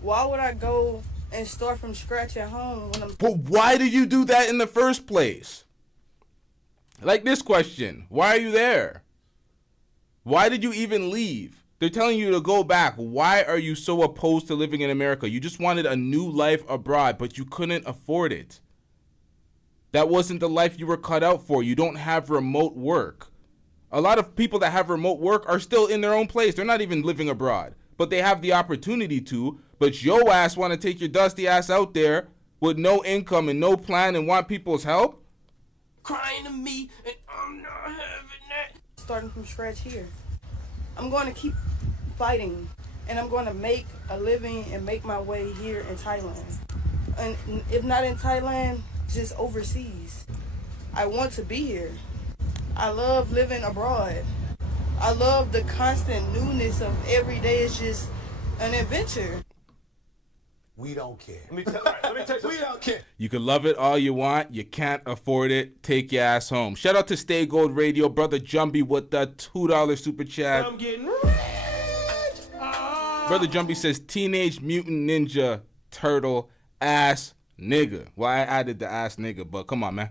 Why would I go and start from scratch at home when I'm... But why did you do that in the first place? Like this question, why are you there? Why did you even leave? They're telling you to go back. Why are you so opposed to living in America? You just wanted a new life abroad, but you couldn't afford it. That wasn't the life you were cut out for. You don't have remote work. A lot of people that have remote work are still in their own place. They're not even living abroad, but they have the opportunity to. But yo ass want to take your dusty ass out there with no income and no plan and want people's help? Crying to me, and I'm not having that. Starting from scratch here. I'm going to keep fighting, and I'm going to make a living and make my way here in Thailand. And if not in Thailand, just overseas. I want to be here. I love living abroad. I love the constant newness of every day. It's just an adventure. We don't care. Let me tell you, we don't care. You can love it all you want. You can't afford it. Take your ass home. Shout out to Stay Gold Radio. Brother Jumpy with the $2 super chat. I'm getting rich. Brother Jumpy says, Teenage Mutant Ninja Turtle ass nigga. Well, I added the ass nigga, but come on, man.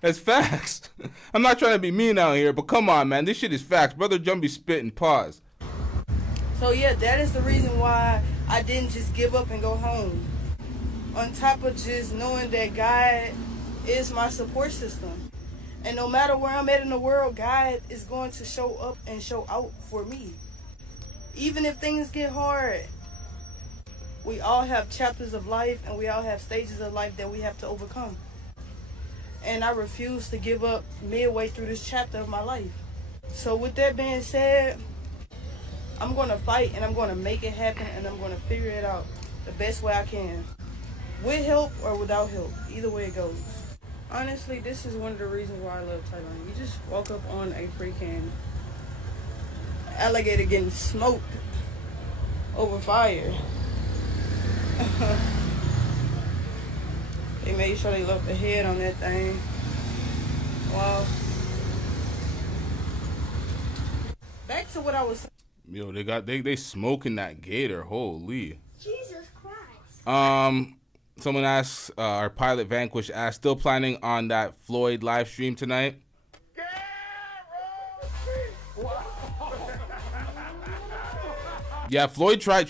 That's facts. I'm not trying to be mean out here, but come on, man. This shit is facts. Brother Jumpy spitting. Pause. So yeah, that is the reason why I didn't just give up and go home. On top of just knowing that God is my support system. And no matter where I'm at in the world, God is going to show up and show out for me. Even if things get hard, we all have chapters of life and we all have stages of life that we have to overcome. And I refuse to give up midway through this chapter of my life. So with that being said, I'm going to fight and I'm going to make it happen and I'm going to figure it out the best way I can. With help or without help. Either way it goes. Honestly, this is one of the reasons why I love Thailand. You just walk up on a freaking alligator getting smoked over fire. They made sure they left the head on that thing. Wow. Back to what I was saying. Yo, they smoking that gator. Holy. Jesus Christ. Someone asked, our pilot Vanquish asked, still planning on that Floyd live stream tonight? Yeah, Floyd tried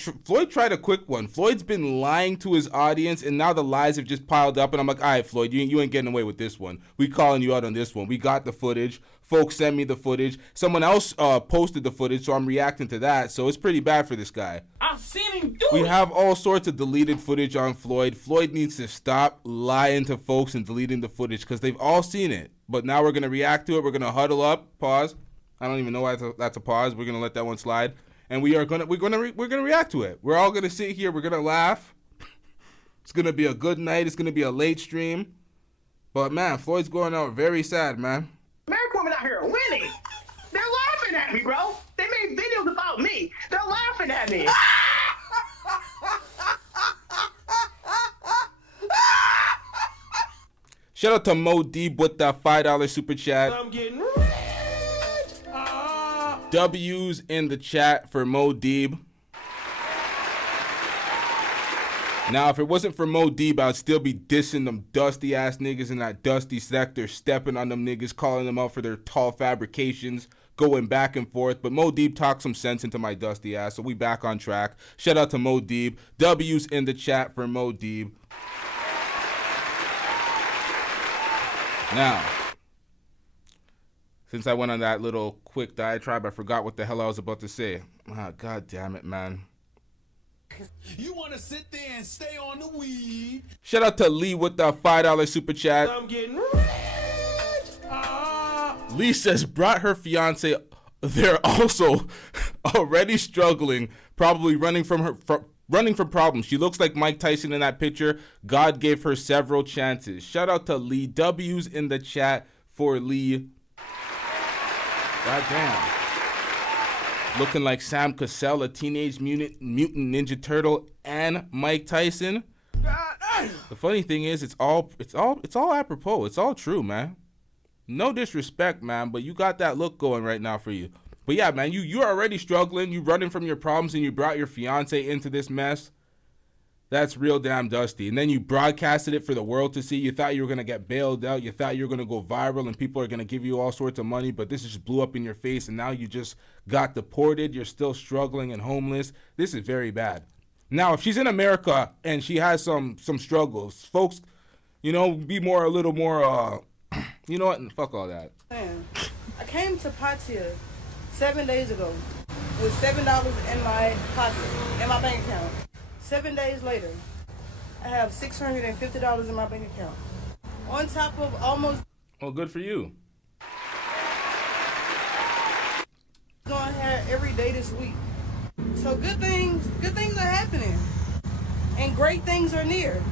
a quick one. Floyd's been lying to his audience, and now the lies have just piled up. And I'm like, all right, Floyd, you ain't getting away with this one. We calling you out on this one. We got the footage. Folks sent me the footage. Someone else posted the footage, so I'm reacting to that. So it's pretty bad for this guy. I've seen him do it. We have all sorts of deleted footage on Floyd. Floyd needs to stop lying to folks and deleting the footage because they've all seen it. But now we're gonna react to it. We're gonna huddle up. Pause. I don't even know why that's a pause. We're gonna let that one slide. And we're gonna react to it. We're all gonna sit here. We're gonna laugh. It's gonna be a good night. It's gonna be a late stream. But man, Floyd's going out very sad, man. Married women out here are winning. They're laughing at me, bro. They made videos about me. They're laughing at me. Shout out to Mo Deeb with that $5 super chat. I'm getting rich. W's in the chat for Mo Deeb. Now, if it wasn't for Mo Deeb, I'd still be dissing them dusty ass niggas in that dusty sector, stepping on them niggas, calling them out for their tall fabrications, going back and forth. But Mo Deep talked some sense into my dusty ass, so we back on track. Shout out to Mo Deep. W's in the chat for Mo Deep. Now, since I went on that little quick diatribe, I forgot what the hell I was about to say. God damn it, man. You want to sit there and stay on the weed. Shout out to Lee with the $5 super chat. I'm getting rich. Lee says brought her fiance. They're also already struggling, probably running from problems. She looks like Mike Tyson in that picture. God gave her several chances. Shout out to Lee. W's in the chat for Lee. God damn. Looking like Sam Cassell, a Teenage Mutant Ninja Turtle, and Mike Tyson. The funny thing is, it's all apropos. It's all true, man. No disrespect, man, but you got that look going right now for you. But yeah, man, you're already struggling. You running from your problems, and you brought your fiance into this mess. That's real damn dusty. And then you broadcasted it for the world to see. You thought you were going to get bailed out. You thought you were going to go viral and people are going to give you all sorts of money. But this just blew up in your face. And now you just got deported. You're still struggling and homeless. This is very bad. Now, if she's in America and she has some struggles, folks, be a little more, you know what? Fuck all that. Man, I came to Patia 7 days ago with $7 in my pocket, in my bank account. 7 days later, I have $650 in my bank account. On top of almost... Well, good for you. ...going here every day this week. So good things are happening. And great things are near.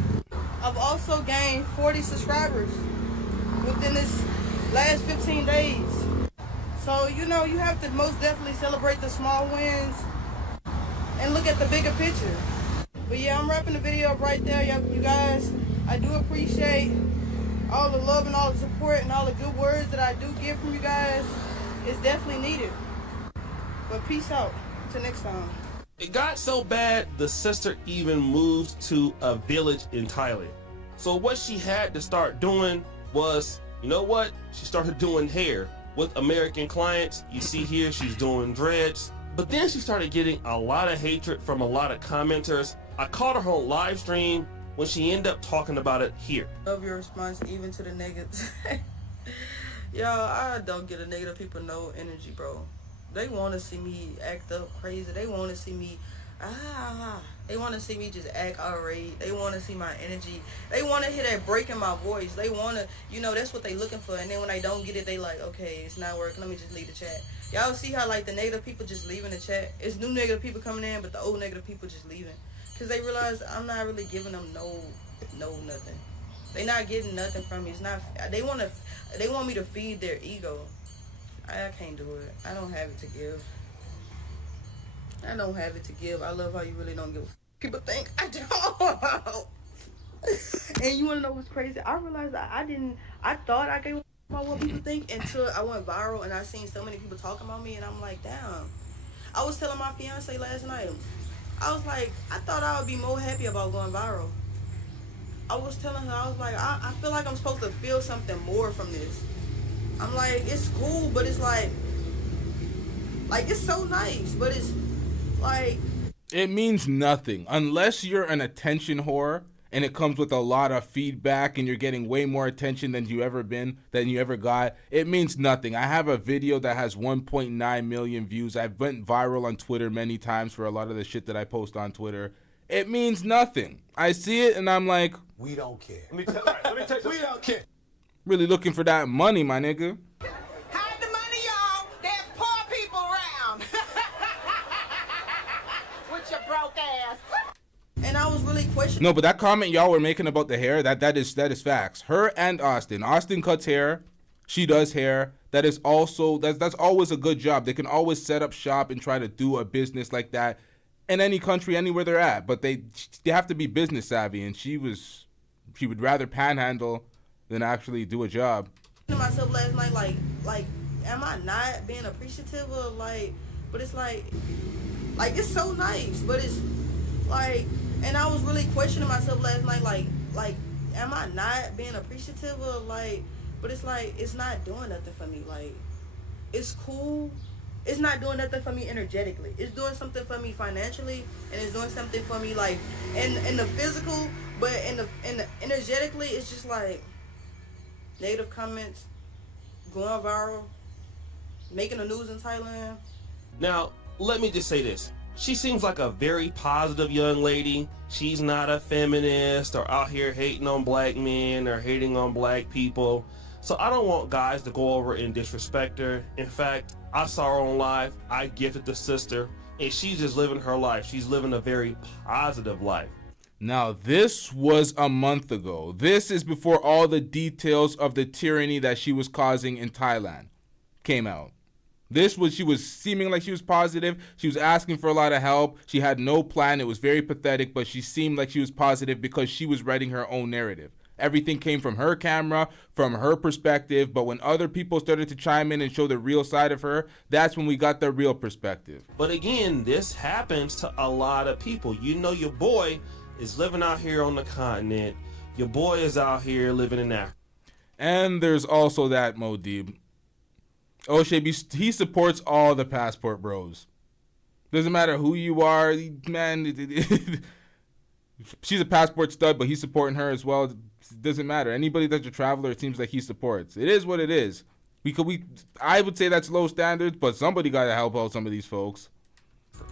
I've also gained 40 subscribers within this last 15 days. So, you have to most definitely celebrate the small wins and look at the bigger picture. But yeah, I'm wrapping the video up right there, you guys. I do appreciate all the love and all the support and all the good words that I do get from you guys. It's definitely needed. But peace out. Till next time. It got so bad, the sister even moved to a village in Thailand. So what she had to start doing was, you know what? She started doing hair with American clients. You see here, she's doing dreads. But then she started getting a lot of hatred from a lot of commenters. I caught her on live stream when she ended up talking about it here. Love your response even to the negatives. Yo, I don't get a negative people no energy, bro. They want to see me act up crazy. They want to see me, they want to see me just act irate. They want to see my energy. They want to hear that break in my voice. They want to, that's what they looking for. And then when they don't get it, they like, okay, it's not working. Let me just leave the chat. Y'all see how like the negative people just leaving the chat? It's new negative people coming in, but the old negative people just leaving. Because they realize I'm not really giving them no nothing. They not getting nothing from me. It's not, they want me to feed their ego. I can't do it. I don't have it to give. I don't have it to give. I love how you really don't give a people think I don't. And you want to know what's crazy? I realized I thought I gave a about what people think until I went viral and I seen so many people talking about me and I'm like, damn. I was telling my fiance last night, I was like, I thought I would be more happy about going viral. I was telling her, I was like, I feel like I'm supposed to feel something more from this. I'm like, it's cool, but it's like it's so nice, but it's like... It means nothing. Unless you're an attention whore and it comes with a lot of feedback and you're getting way more attention than you ever got, it means nothing. I have a video that has 1.9 million views. I've went viral on Twitter many times for a lot of the shit that I post on Twitter. It means nothing. I see it and I'm like, we don't care. Let me tell you, we don't care. Really looking for that money, my nigga. Hide the money, y'all. There's poor people around. With your broke ass. And I was really questioning. No, but that comment y'all were making about the hair, that is facts. Her and Austin. Austin cuts hair. She does hair. That is also that's always a good job. They can always set up shop and try to do a business like that in any country, anywhere they're at. But they have to be business savvy, and she would rather panhandle than actually do a job. To myself last night, like, am I not being appreciative of but it's like it's so nice, but it's like, and I was really questioning myself last night, like, am I not being appreciative of but it's like, it's not doing nothing for me, it's cool. It's not doing nothing for me energetically. It's doing something for me financially, and it's doing something for me like in the physical, but in the energetically, it's just like negative comments, going viral, making the news in Thailand. Now, let me just say this. She seems like a very positive young lady. She's not a feminist or out here hating on black men or hating on black people. So I don't want guys to go over and disrespect her. In fact, I saw her on live. I gifted the sister, and she's just living her life. She's living a very positive life. Now, this was a month ago. This is before all the details of the tyranny that she was causing in Thailand came out. This was, she was seeming like she was positive. She was asking for a lot of help. She had no plan. It was very pathetic, but she seemed like she was positive because she was writing her own narrative. Everything came from her camera, from her perspective, but when other people started to chime in and show the real side of her, that's when we got the real perspective. But again, this happens to a lot of people. You know, your boy is living out here on the continent. Your boy is out here living in Africa. And there's also that, Modib. O'Shea, he supports all the passport bros. Doesn't matter who you are, man. She's a passport stud, but he's supporting her as well. It doesn't matter. Anybody that's a traveler, it seems like he supports. It is what it is. I would say that's low standards, but somebody got to help out some of these folks.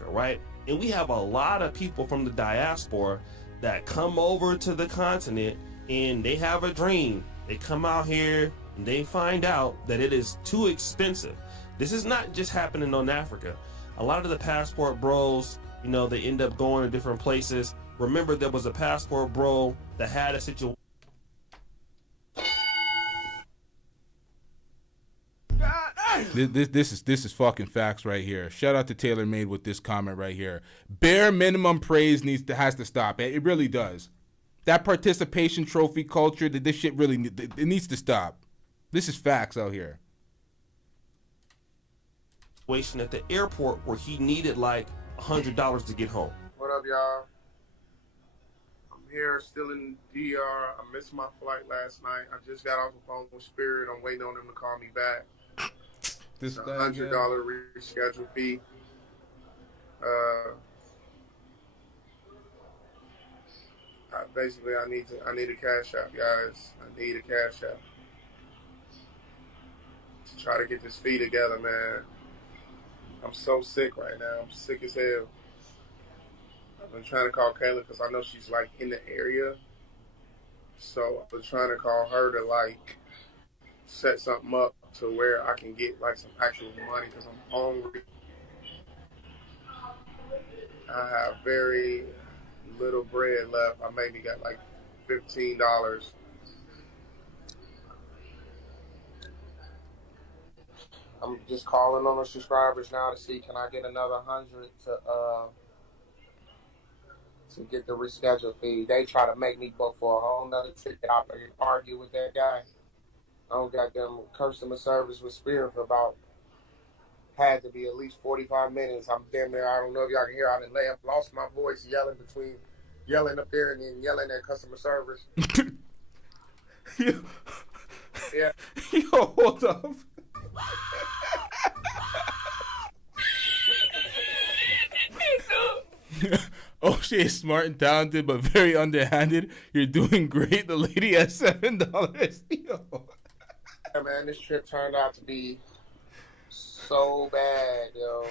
Right? And we have a lot of people from the diaspora that come over to the continent and they have a dream. They come out here and they find out that it is too expensive. This is not just happening on Africa. A lot of the passport bros, you know, they end up going to different places. Remember, there was a passport bro that had a situation. This is fucking facts right here. Shout out to Taylor Made with this comment right here. Bare minimum praise has to stop. It really does. That participation trophy culture, this shit really it needs to stop. This is facts out here. At the airport where he needed like $100 to get home. What up, y'all? I'm here still in DR. I missed my flight last night. I just got off the phone with Spirit. I'm waiting on them to call me back. This $100 reschedule fee. Basically, I need a cash app, guys. I need a cash app to try to get this fee together, man. I'm so sick right now. I'm sick as hell. I've been trying to call Kayla because I know she's like in the area. So I've been trying to call her to like set something up to where I can get like some actual money because I'm hungry. I have very little bread left. I maybe got like $15. I'm just calling on the subscribers now to see can I get another 100 to get the reschedule fee. They try to make me book for a whole nother ticket. I argue with that guy. I don't got them customer service with Spirit for about had to be at least 45 minutes. I'm damn near, I don't know if y'all can hear, I lost my voice yelling up there and then yelling at customer service. Yeah. Yo, hold up. O'Shea is smart and talented, but very underhanded. You're doing great. The lady has $7. Yo. Yeah, man, this trip turned out to be so bad, yo.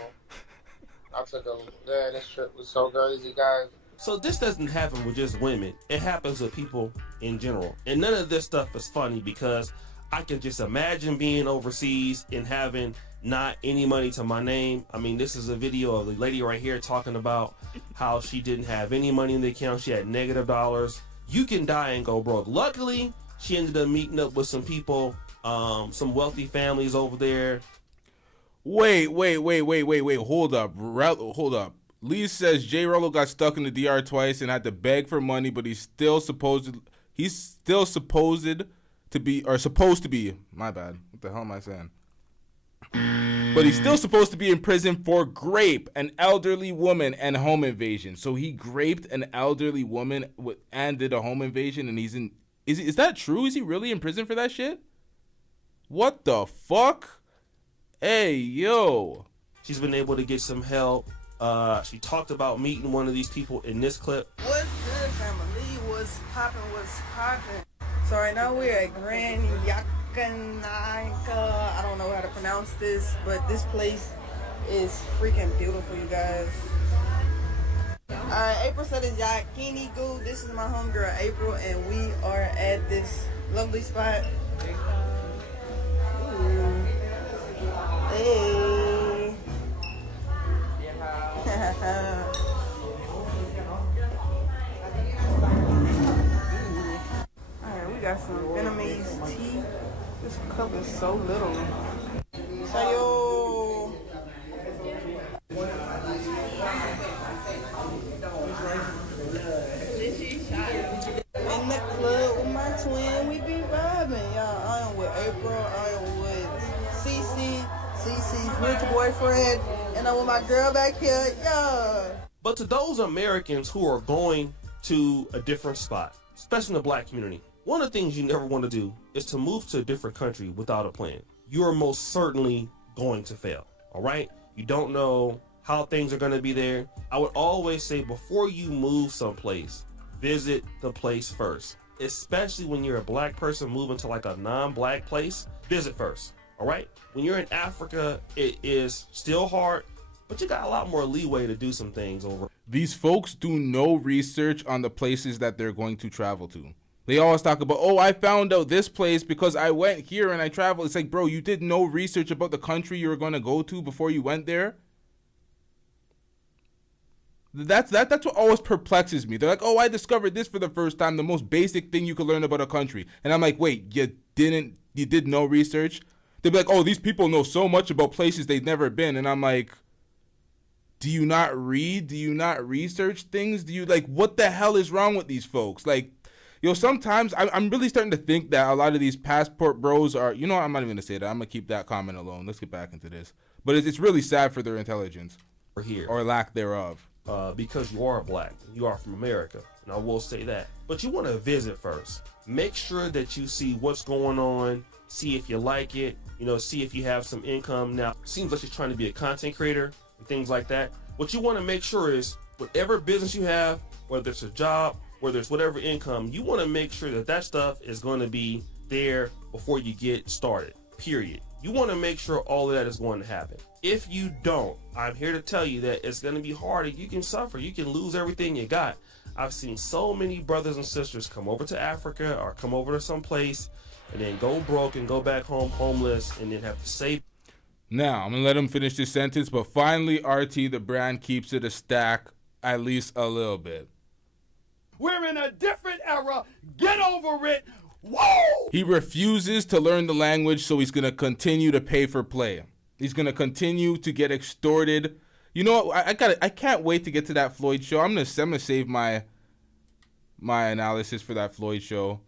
This trip was so crazy, guys. So this doesn't happen with just women. It happens with people in general. And none of this stuff is funny because I can just imagine being overseas and having not any money to my name. I mean, this is a video of the lady right here talking about how she didn't have any money in the account. She had negative dollars. You can die and go broke. Luckily, she ended up meeting up with some people, some wealthy families over there. Wait. Hold up. Lee says J. Rollo got stuck in the DR twice and had to beg for money, but he's still supposed to be, my bad. What the hell am I saying? But he's still supposed to be in prison for grape, an elderly woman, and home invasion. So he graped an elderly woman and did a home invasion, and is that true? Is he really in prison for that shit? What the fuck? Hey, yo. She's been able to get some help. She talked about meeting one of these people in this clip. What's good, family? What's poppin'? What's poppin'? So right now we're at Grand Yakanaka. I don't know how to pronounce this, but this place is freaking beautiful, you guys. Alright, April said it's Yakiniku. This is my homegirl April, and we are at this lovely spot. Ooh. Hey. Alright, we got some Vietnamese tea. This cup is so little. Sayo. In the club with my twin, we be vibing, y'all. I am with April, I am with Cece's rich boyfriend, and I'm with my girl back here, yeah. But to those Americans who are going to a different spot, especially in the black community, one of the things you never want to do is to move to a different country without a plan. You are most certainly going to fail, all right? You don't know how things are going to be there. I would always say before you move someplace, visit the place first. Especially when you're a black person moving to like a non-black place, visit first, all right? When you're in Africa, it is still hard, but you got a lot more leeway to do some things over. These folks do no research on the places that they're going to travel to. They always talk about, oh, I found out this place because I went here and I traveled. It's like, bro, you did no research about the country you were going to go to before you went there. That's what always perplexes me. They're like, oh, I discovered this for the first time, the most basic thing you could learn about a country. And I'm like, wait, you did no research? They'd be like, oh, these people know so much about places they've never been. And I'm like, do you not read? Do you not research things? Do you, like, what the hell is wrong with these folks? Like, yo, sometimes I'm really starting to think that a lot of these passport bros are, you know what, I'm not even going to say that. I'm going to keep that comment alone. Let's get back into this. But it's really sad for their intelligence. Here. Or lack thereof. Because you are black, you are from America, and I will say that. But you want to visit first. Make sure that you see what's going on, see if you like it, you know, see if you have some income. Now, seems like you're trying to be a content creator and things like that. What you want to make sure is whatever business you have, whether it's a job, whether it's whatever income, you want to make sure that that stuff is going to be there before you get started, period. You want to make sure all of that is going to happen. If you don't, I'm here to tell you that it's going to be hard. You can suffer. You can lose everything you got. I've seen so many brothers and sisters come over to Africa or come over to some place and then go broke and go back home homeless and then have to save. Now, I'm going to let him finish this sentence, but finally, RT, the brand, keeps it a stack, at least a little bit. We're in a different era. Get over it. Whoa! He refuses to learn the language, so he's going to continue to pay for play. He's going to continue to get extorted. You know what? I can't wait to get to that Floyd show. I'm going to save my analysis for that Floyd show.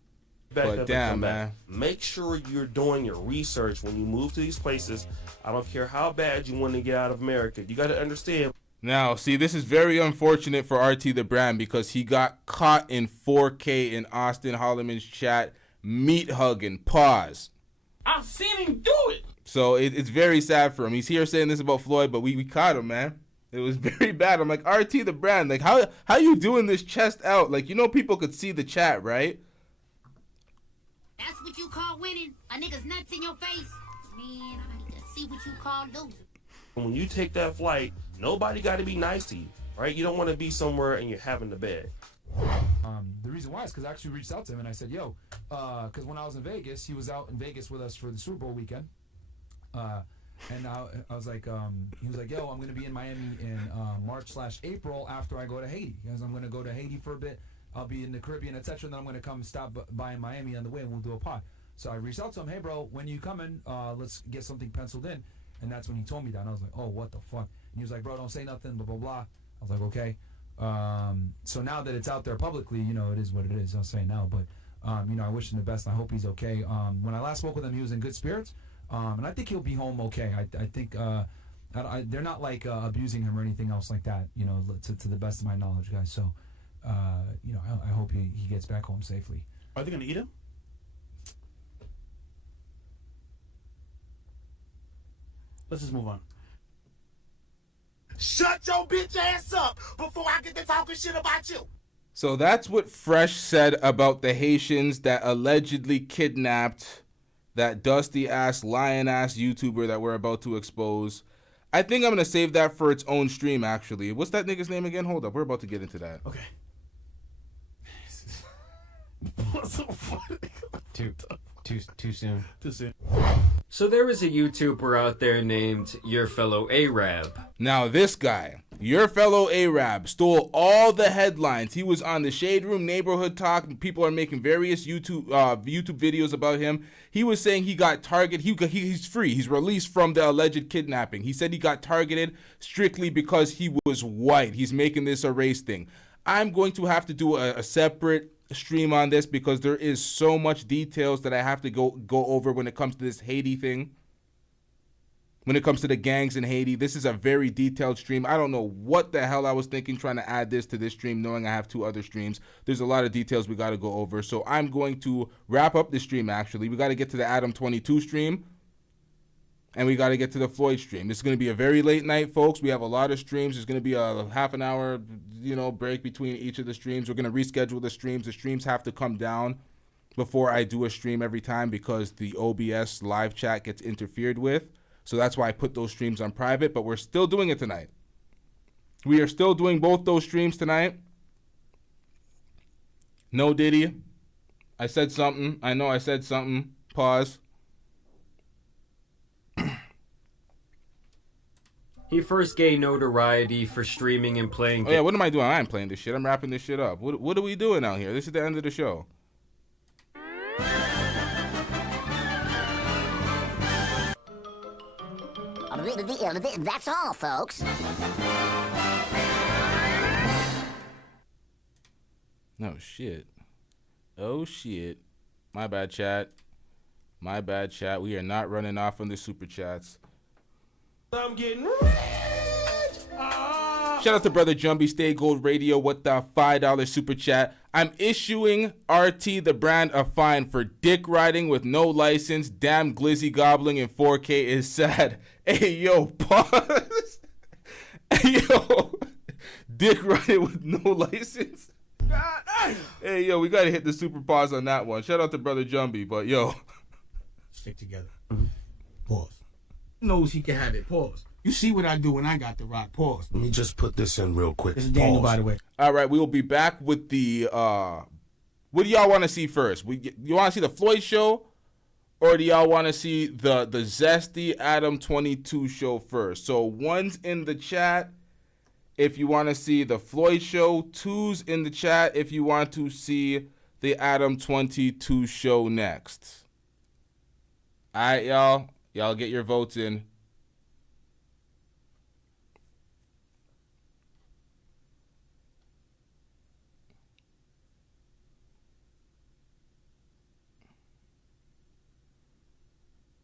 But damn, man. Make sure you're doing your research when you move to these places. I don't care how bad you want to get out of America. You got to understand. Now, see, this is very unfortunate for RT the brand because he got caught in 4K in Austin Holloman's chat, meat hugging. Pause. I've seen him do it. So it's very sad for him. He's here saying this about Floyd, but we caught him, man. It was very bad. I'm like, RT the brand, like how you doing this chest out? Like, you know, people could see the chat, right? That's what you call winning. A nigga's nuts in your face. Man, I need to see what you call losing. When you take that flight, nobody got to be nice to you, right? You don't want to be somewhere and you're having the bag. The reason why is because I actually reached out to him and I said, yo, because when I was in Vegas, he was out in Vegas with us for the Super Bowl weekend. And I was like, he was like, yo, I'm going to be in Miami in March/April after I go to Haiti. Because I'm going to go to Haiti for a bit. I'll be in the Caribbean, etc. And then I'm going to come stop by in Miami on the way and we'll do a pod. So I reached out to him, hey, bro, when you coming, let's get something penciled in. And that's when he told me that. And I was like, oh, what the fuck? And he was like, bro, don't say nothing, blah, blah, blah. I was like, okay. So now that it's out there publicly, you know, it is what it is. I'll say now. But, you know, I wish him the best. I hope he's okay. When I last spoke with him, he was in good spirits. And I think he'll be home okay. I think they're not, like, abusing him or anything else like that, you know, to the best of my knowledge, guys. So, you know, I hope he gets back home safely. Are they going to eat him? Let's just move on. Shut your bitch ass up before I get to talking shit about you. So that's what Fresh said about the Haitians that allegedly kidnapped that dusty ass, lion ass YouTuber that we're about to expose. I think I'm going to save that for its own stream, actually. What's that nigga's name again? Hold up. We're about to get into that. Okay. What's so funny? Too soon. Too soon. So there was a YouTuber out there named Your Fellow Arab. Now this guy, Your Fellow Arab, stole all the headlines. He was on the Shade Room Neighborhood Talk. People are making various YouTube videos about him. He was saying he got targeted. He's free. He's released from the alleged kidnapping. He said he got targeted strictly because he was white. He's making this a race thing. I'm going to have to do a separate stream on this because there is so much details that I have to go over when it comes to this Haiti thing. When it comes to the gangs in Haiti, this is a very detailed stream. I don't know what the hell I was thinking trying to add this to this stream, knowing I have 2 other streams. There's a lot of details we got to go over. So I'm going to wrap up this stream, actually. We got to get to the Adam 22 stream. And we got to get to the Floyd stream. This is going to be a very late night, folks. We have a lot of streams. There's going to be a half an hour, break between each of the streams. We're going to reschedule the streams. The streams have to come down before I do a stream every time because the OBS live chat gets interfered with. So that's why I put those streams on private, but we're still doing it tonight. We are still doing both those streams tonight. No Diddy. I said something. I know I said something. Pause. He first gained notoriety for streaming and playing. Oh yeah, what am I doing? I ain't playing this shit. I'm wrapping this shit up. What are we doing out here? This is the end of the show. That's all, folks. No shit. Oh shit. My bad, chat. My bad, chat. We are not running off on the super chats. I'm getting rich. Shout out to Brother Jumbie, Stay Gold Radio with the $5 super chat. I'm issuing RT the brand a fine for dick riding with no license. Damn glizzy gobbling in 4K is sad. Hey yo, pause. Hey yo, dick riding with no license. Hey yo, we gotta hit the super pause on that one. Shout out to Brother Jumbie, but yo. Stick together. Pause. Knows he can have it. Pause. You see what I do when I got the rock. Pause. Let me just put this in real quick. This is Daniel, by the way. All right, we will be back with the, what do y'all want to see first? You want to see the Floyd show? Or do y'all want to see the zesty Adam 22 show first? So one's in the chat if you want to see the Floyd show. Two's in the chat if you want to see the Adam 22 show next. All right, y'all. Y'all get your votes in.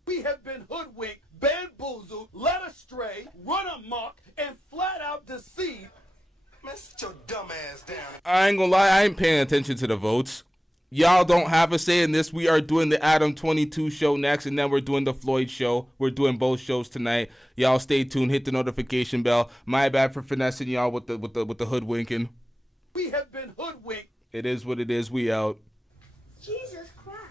We have been hoodwinked, bamboozled, led astray, run amok, and flat out deceived. Man, sit your dumb ass down. I ain't gonna lie, I ain't paying attention to the votes. Y'all don't have a say in this. We are doing the Adam 22 show next, and then we're doing the Floyd show. We're doing both shows tonight. Y'all stay tuned. Hit the notification bell. My bad for finessing y'all with the hoodwinking. We have been hoodwinked. It is what it is. We out. Jesus Christ.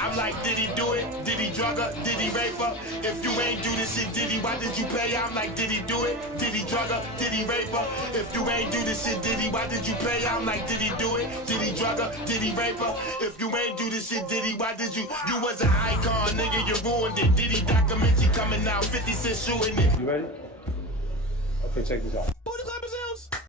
I'm like, did he do it? Did he drug her? Did he rape her? If you ain't do this shit, did he? Why did you pay her? I'm like, did he do it? Did he drug her? Did he rape her? If you ain't do this shit, did he? Why did you pay her? I'm like, did he do it? Did he drug her? Did he rape her? If you ain't do this shit, did he? Why did you? You was an icon, nigga, you ruined it. Did he documentary coming out? 50 Cent shooting it. You ready? Okay, check this out.